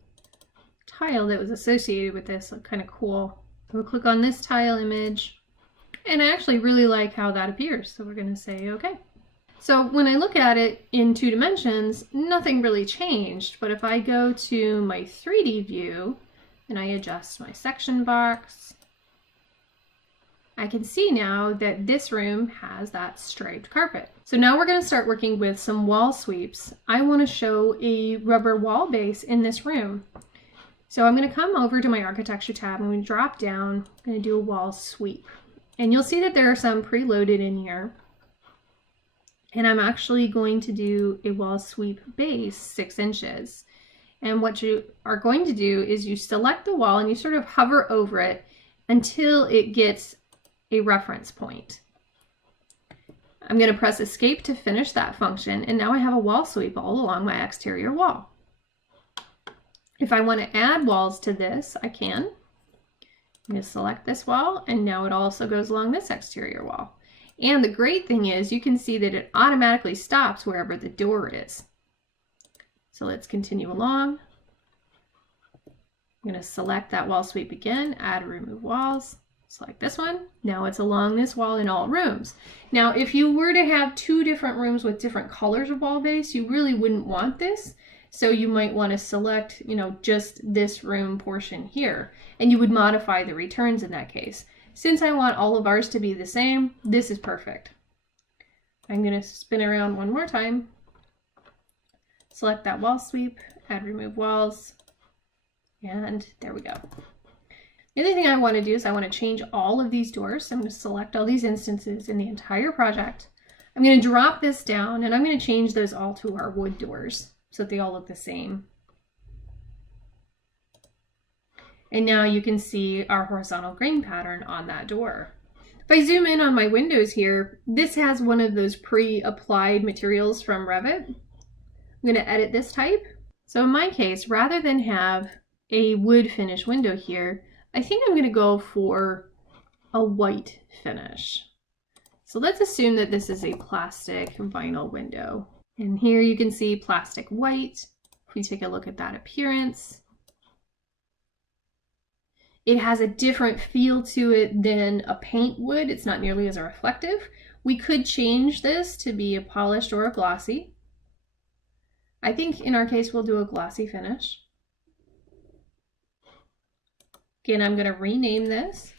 tile that was associated with this. Looked kind of cool. We'll click on this tile image, and I actually really like how that appears. So we're going to say okay. So when I look at it in 2 dimensions, nothing really changed. But if I go to my 3D view and I adjust my section box, I can see now that this room has that striped carpet. So now we're going to start working with some wall sweeps. I want to show a rubber wall base in this room. So I'm going to come over to my architecture tab. I'm going to drop down. I'm going to do a wall sweep. And you'll see that there are some preloaded in here. And I'm actually going to do a wall sweep base 6 inches. And what you are going to do is you select the wall and you sort of hover over it until it gets a reference point. I'm going to press Escape to finish that function, and now I have a wall sweep all along my exterior wall. If I want to add walls to this, I can. I'm going to select this wall, and now it also goes along this exterior wall. And the great thing is you can see that it automatically stops wherever the door is. So let's continue along. I'm going to select that wall sweep again, add or remove walls. Select this one. Now it's along this wall in all rooms. Now, if you were to have 2 different rooms with different colors of wall base, you really wouldn't want this. So you might want to select, just this room portion here, and you would modify the returns in that case. Since I want all of ours to be the same, this is perfect. I'm going to spin around one more time. Select that wall sweep, add remove walls, and there we go. The other thing I want to do is I want to change all of these doors. So I'm going to select all these instances in the entire project. I'm going to drop this down and I'm going to change those all to our wood doors so that they all look the same. And now you can see our horizontal grain pattern on that door. If I zoom in on my windows here, this has one of those pre-applied materials from Revit. I'm going to edit this type. So in my case, rather than have a wood finish window here, I think I'm going to go for a white finish. So let's assume that this is a plastic vinyl window. And here you can see plastic white. If we take a look at that appearance, it has a different feel to it than a paint would. It's not nearly as reflective. We could change this to be a polished or a glossy. I think in our case, we'll do a glossy finish. Again, I'm going to rename this.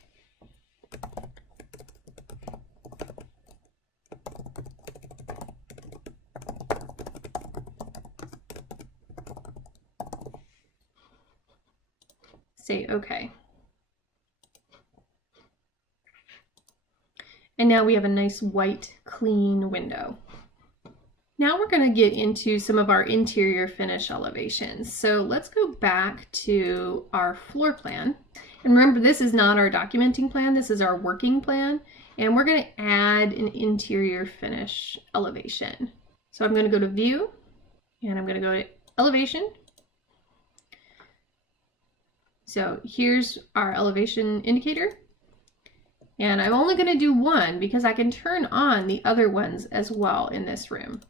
Say OK. And now we have a nice white, clean window. Now we're going to get into some of our interior finish elevations. So let's go back to our floor plan. And remember, this is not our documenting plan, this is our working plan. And we're going to add an interior finish elevation. So I'm going to go to View, and I'm going to go to Elevation. So here's our elevation indicator. And I'm only going to do one because I can turn on the other ones as well in this room.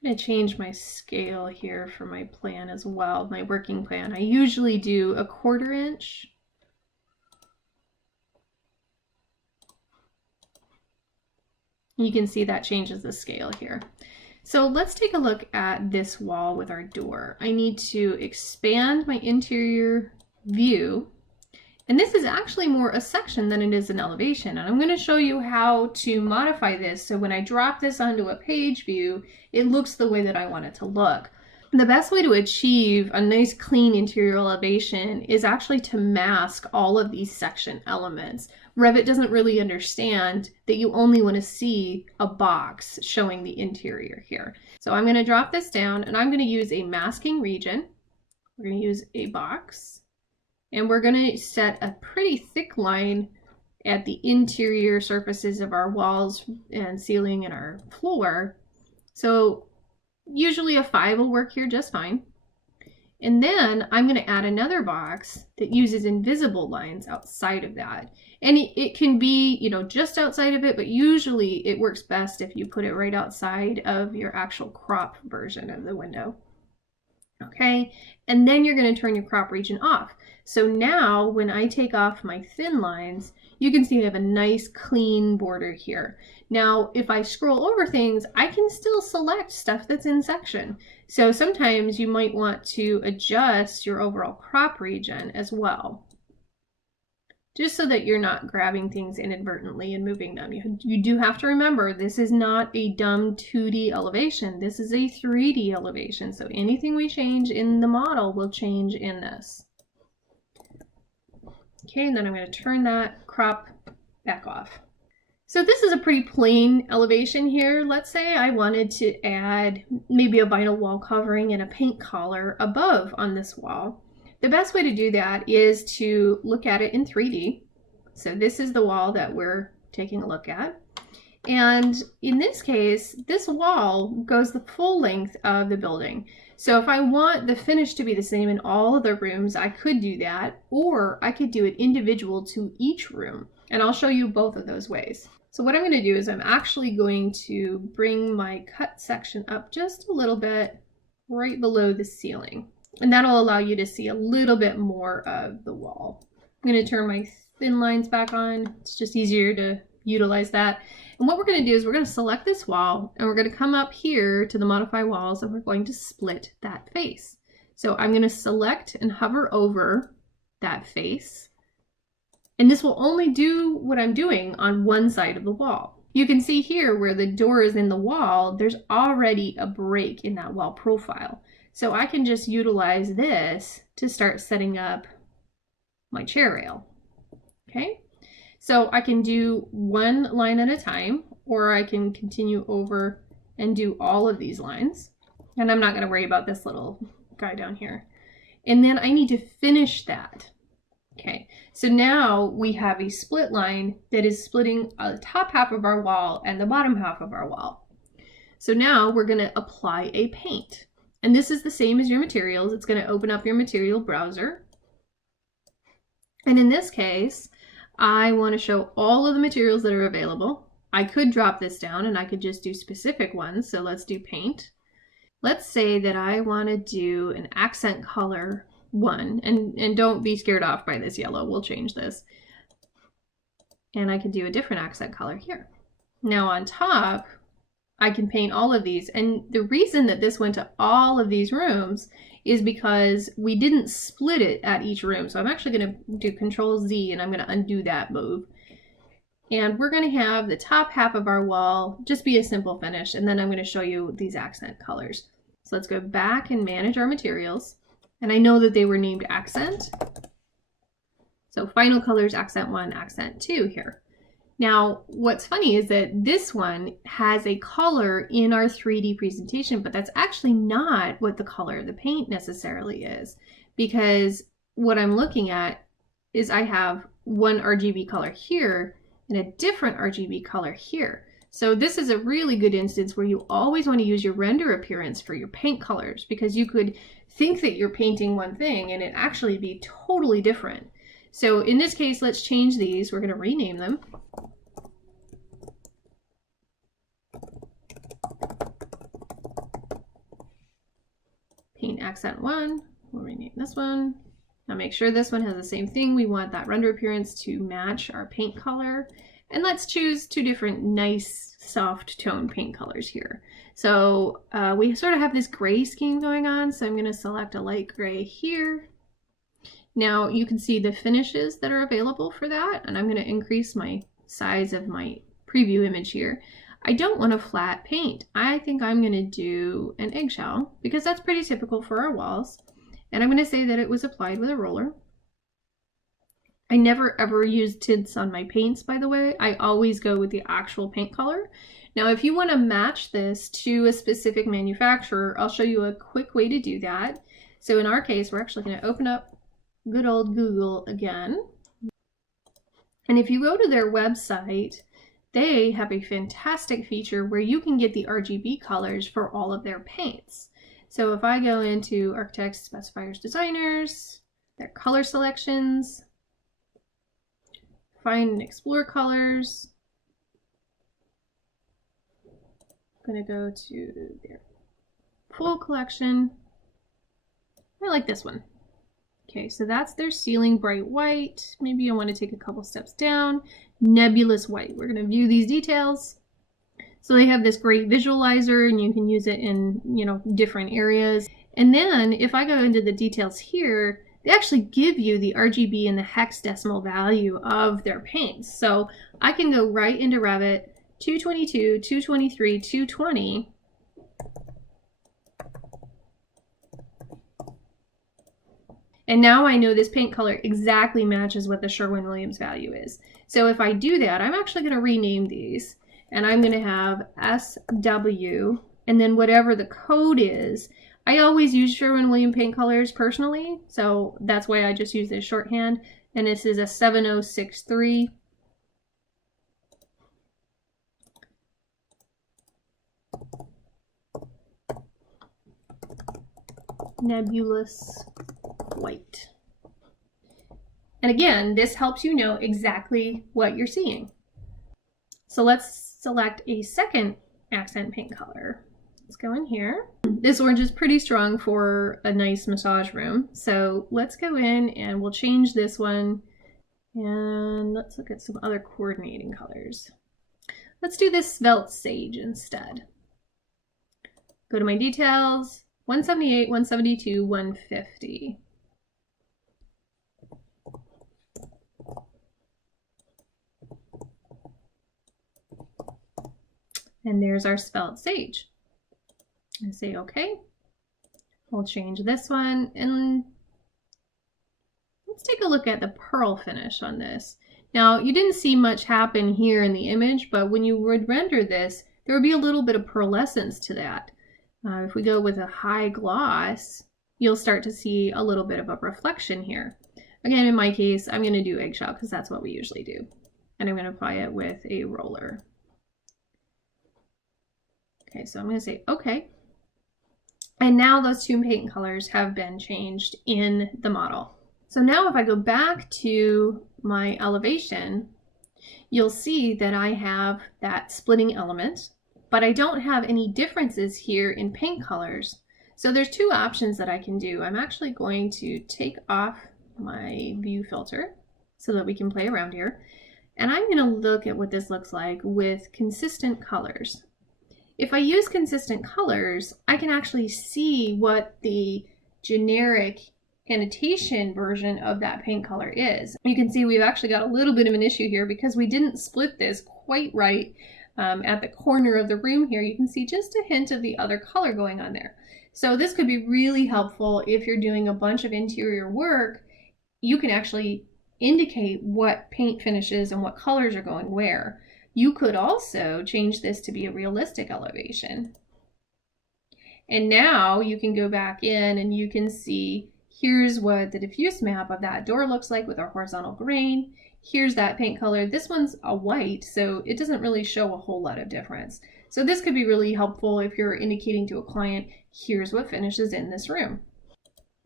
I'm going to change my scale here for my plan as well, my working plan. I usually do 1/4 inch. You can see that changes the scale here. So let's take a look at this wall with our door. I need to expand my interior view. And this is actually more a section than it is an elevation. And I'm going to show you how to modify this so when I drop this onto a page view, it looks the way that I want it to look. The best way to achieve a nice clean interior elevation is actually to mask all of these section elements. Revit doesn't really understand that you only want to see a box showing the interior here. So I'm going to drop this down and I'm going to use a masking region. We're going to use a box. And we're going to set a pretty thick line at the interior surfaces of our walls and ceiling and our floor. So usually a 5 will work here just fine. And then I'm going to add another box that uses invisible lines outside of that. And it can be, you know, just outside of it, but usually it works best if you put it right outside of your actual crop version of the window. Okay, and then you're going to turn your crop region off. So now when I take off my thin lines, you can see I have a nice clean border here. Now, if I scroll over things, I can still select stuff that's in section. So sometimes you might want to adjust your overall crop region as well, just so that you're not grabbing things inadvertently and moving them. You do have to remember, this is not a dumb 2D elevation. This is a 3D elevation. So anything we change in the model will change in this. Okay, and then I'm going to turn that crop back off. So this is a pretty plain elevation here. Let's say I wanted to add maybe a vinyl wall covering and a paint collar above on this wall. The best way to do that is to look at it in 3D. So this is the wall that we're taking a look at. And in this case, this wall goes the full length of the building. So if I want the finish to be the same in all of the rooms, I could do that, or I could do it individual to each room. And I'll show you both of those ways. So what I'm going to do is I'm actually going to bring my cut section up just a little bit right below the ceiling. And that'll allow you to see a little bit more of the wall. I'm going to turn my thin lines back on. It's just easier to utilize that. And what we're going to do is we're going to select this wall and we're going to come up here to the modify walls and we're going to split that face. So I'm going to select and hover over that face. And this will only do what I'm doing on one side of the wall. You can see here where the door is in the wall, there's already a break in that wall profile. So I can just utilize this to start setting up my chair rail. Okay, so I can do one line at a time, or I can continue over and do all of these lines. And I'm not going to worry about this little guy down here. And then I need to finish that. Okay, so now we have a split line that is splitting the top half of our wall and the bottom half of our wall. So now we're going to apply a paint. And this is the same as your materials. It's going to open up your material browser. And in this case, I want to show all of the materials that are available. I could drop this down and I could just do specific ones. So let's do paint. Let's say that I want to do an accent color one, and don't be scared off by this yellow. We'll change this. And I can do a different accent color here. Now on top, I can paint all of these. And the reason that this went to all of these rooms is because we didn't split it at each room. So I'm actually going to do Control Z and I'm going to undo that move. And we're going to have the top half of our wall just be a simple finish. And then I'm going to show you these accent colors. So let's go back and manage our materials. And I know that they were named accent. So final colors, accent 1, accent 2 here. Now, what's funny is that this one has a color in our 3D presentation, but that's actually not what the color of the paint necessarily is, because what I'm looking at is I have one RGB color here and a different RGB color here. So this is a really good instance where you always want to use your render appearance for your paint colors, because you could think that you're painting one thing and it actually be totally different. So in this case, let's change these. We're going to rename them. Paint accent 1, we'll rename this one. Now make sure this one has the same thing. We want that render appearance to match our paint color. And let's choose two different nice soft tone paint colors here. So we sort of have this gray scheme going on. So I'm going to select a light gray here. Now you can see the finishes that are available for that. And I'm going to increase my size of my preview image here. I don't want a flat paint. I think I'm going to do an eggshell because that's pretty typical for our walls. And I'm going to say that it was applied with a roller. I never ever use tints on my paints, by the way. I always go with the actual paint color. Now, if you want to match this to a specific manufacturer, I'll show you a quick way to do that. So in our case, we're actually going to open up good old Google again. And if you go to their website, they have a fantastic feature where you can get the RGB colors for all of their paints. So if I go into Architects, Specifiers, Designers, their color selections, find and explore colors, I'm going to go to their full collection. I like this one. Okay, so that's their ceiling bright white. Maybe I want to take a couple steps down. Nebulous white. We're going to view these details. So they have this great visualizer and you can use it in, different areas. And then if I go into the details here, they actually give you the RGB and the hex decimal value of their paints. So I can go right into Revit, 222, 223, 220. And now I know this paint color exactly matches what the Sherwin-Williams value is. So if I do that, I'm actually going to rename these. And I'm going to have SW, and then whatever the code is. I always use Sherwin-Williams paint colors personally, so that's why I just use this shorthand. And this is a 7063. Nebulous white. And again, this helps you know exactly what you're seeing. So let's select a second accent paint color. Let's go in here. This orange is pretty strong for a nice massage room. So let's go in and we'll change this one. And let's look at some other coordinating colors. Let's do this Svelte Sage instead. Go to my details, 178, 172, 150. And there's our Svelte Sage. I say okay. We'll change this one, and let's take a look at the pearl finish on this. Now, you didn't see much happen here in the image, but when you would render this, there would be a little bit of pearlescence to that. If we go with a high gloss, you'll start to see a little bit of a reflection here. Again, in my case, I'm going to do eggshell because that's what we usually do. And I'm going to apply it with a roller. Okay, so I'm going to say okay. And now those two paint colors have been changed in the model. So now if I go back to my elevation, you'll see that I have that splitting element, but I don't have any differences here in paint colors. So there's two options that I can do. I'm actually going to take off my view filter so that we can play around here. And I'm going to look at what this looks like with consistent colors. If I use consistent colors, I can actually see what the generic annotation version of that paint color is. You can see we've actually got a little bit of an issue here because we didn't split this quite right at the corner of the room here. You can see just a hint of the other color going on there. So this could be really helpful if you're doing a bunch of interior work. You can actually indicate what paint finishes and what colors are going where. You could also change this to be a realistic elevation. And now you can go back in and you can see here's what the diffuse map of that door looks like with our horizontal grain. Here's that paint color. This one's a white, so it doesn't really show a whole lot of difference. So this could be really helpful if you're indicating to a client, here's what finishes in this room.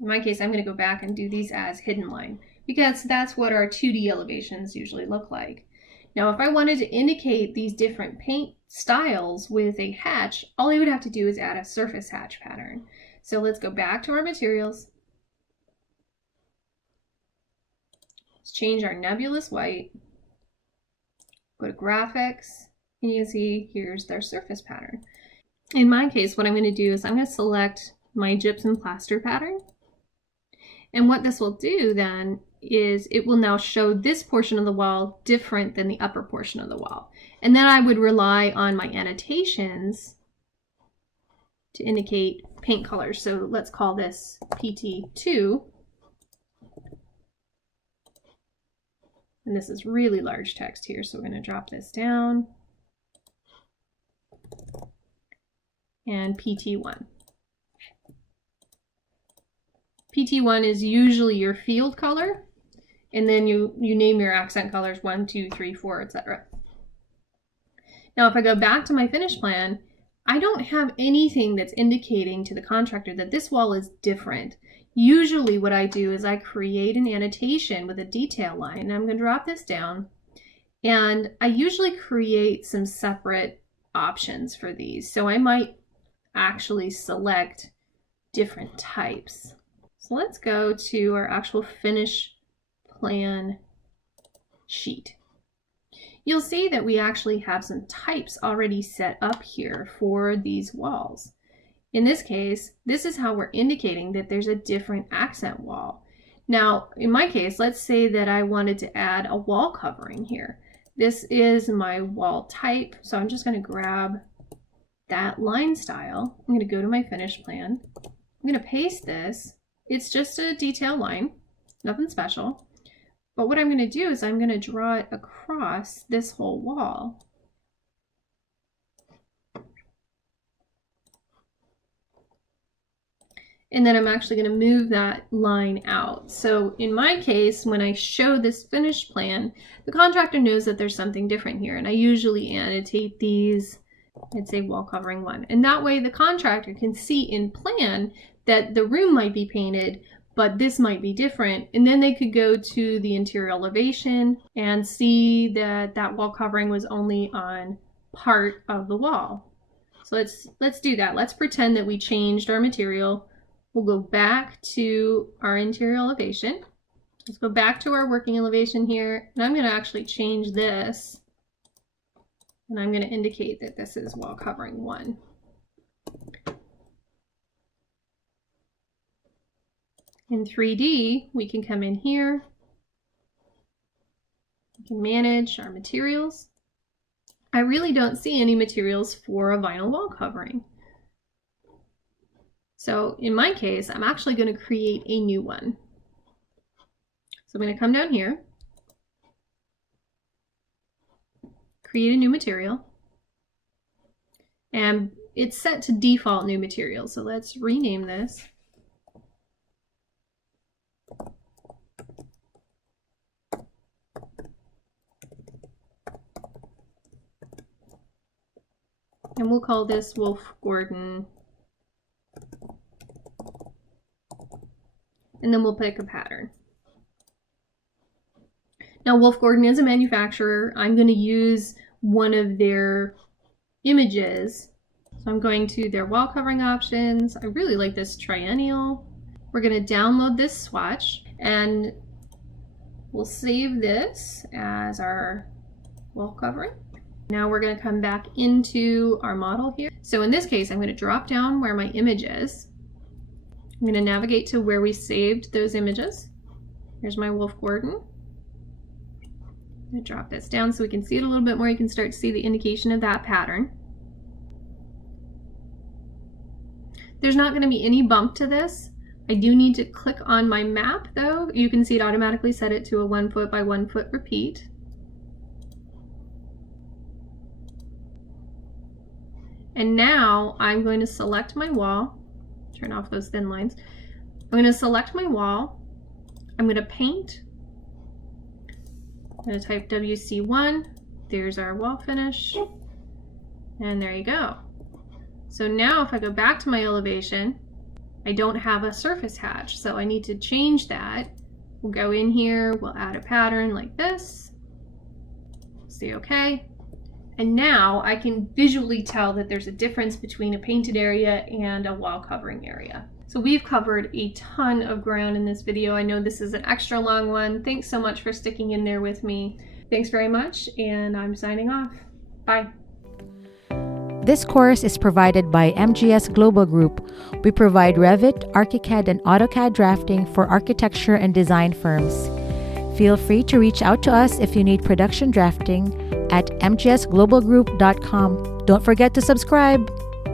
In my case, I'm going to go back and do these as hidden line because that's what our 2D elevations usually look like. Now, if I wanted to indicate these different paint styles with a hatch, all I would have to do is add a surface hatch pattern. So let's go back to our materials. Let's change our nebulous white. Go to graphics, and you can see here's their surface pattern. In my case, what I'm going to do is I'm going to select my gypsum plaster pattern. And what this will do then is it will now show this portion of the wall different than the upper portion of the wall. And then I would rely on my annotations to indicate paint colors. So let's call this PT2. And this is really large text here, so we're going to drop this down. And PT1. PT1 is usually your field color, and then you name your accent colors 1, 2, 3, 4, etc. Now, if I go back to my finish plan, I don't have anything that's indicating to the contractor that this wall is different. Usually what I do is I create an annotation with a detail line, and I'm going to drop this down, and I usually create some separate options for these. So I might actually select different types. So let's go to our actual finish plan sheet. You'll see that we actually have some types already set up here for these walls. In this case, this is how we're indicating that there's a different accent wall. Now, in my case, let's say that I wanted to add a wall covering here. This is my wall type, so I'm just going to grab that line style. I'm going to go to my finish plan. I'm going to paste this. It's just a detail line, nothing special. But what I'm going to do is I'm going to draw it across this whole wall. And then I'm actually going to move that line out. So in my case, when I show this finished plan, the contractor knows that there's something different here. And I usually annotate these, I'd say wall covering 1. And that way the contractor can see in plan that the room might be painted, but this might be different. And then they could go to the interior elevation and see that that wall covering was only on part of the wall. So let's do that. Let's pretend that we changed our material. We'll go back to our interior elevation. Let's go back to our working elevation here. And I'm going to actually change this. And I'm going to indicate that this is wall covering 1. In 3D, we can come in here. We can manage our materials. I really don't see any materials for a vinyl wall covering. So in my case, I'm actually going to create a new one. So I'm going to come down here, create a new material, and it's set to default new material. So let's rename this. And we'll call this Wolf Gordon. And then we'll pick a pattern. Now, Wolf Gordon is a manufacturer. I'm going to use one of their images. So I'm going to their wall covering options. I really like this triennial. We're going to download this swatch and we'll save this as our wall covering. Now we're going to come back into our model here. So in this case, I'm going to drop down where my image is. I'm going to navigate to where we saved those images. Here's my Wolf Gordon. I'm going to drop this down so we can see it a little bit more. You can start to see the indication of that pattern. There's not going to be any bump to this. I do need to click on my map though. You can see it automatically set it to a 1 foot by 1 foot repeat. And now I'm going to select my wall, turn off those thin lines. I'm going to select my wall. I'm going to paint. I'm going to type WC1. There's our wall finish. And there you go. So now if I go back to my elevation, I don't have a surface hatch. So I need to change that. We'll go in here, we'll add a pattern like this. Say okay. And now I can visually tell that there's a difference between a painted area and a wall covering area. So we've covered a ton of ground in this video. I know this is an extra long one. Thanks so much for sticking in there with me. Thanks very much, and I'm signing off. Bye. This course is provided by MGS Global Group. We provide Revit, ArchiCAD, and AutoCAD drafting for architecture and design firms. Feel free to reach out to us if you need production drafting at mgsglobalgroup.com. Don't forget to subscribe.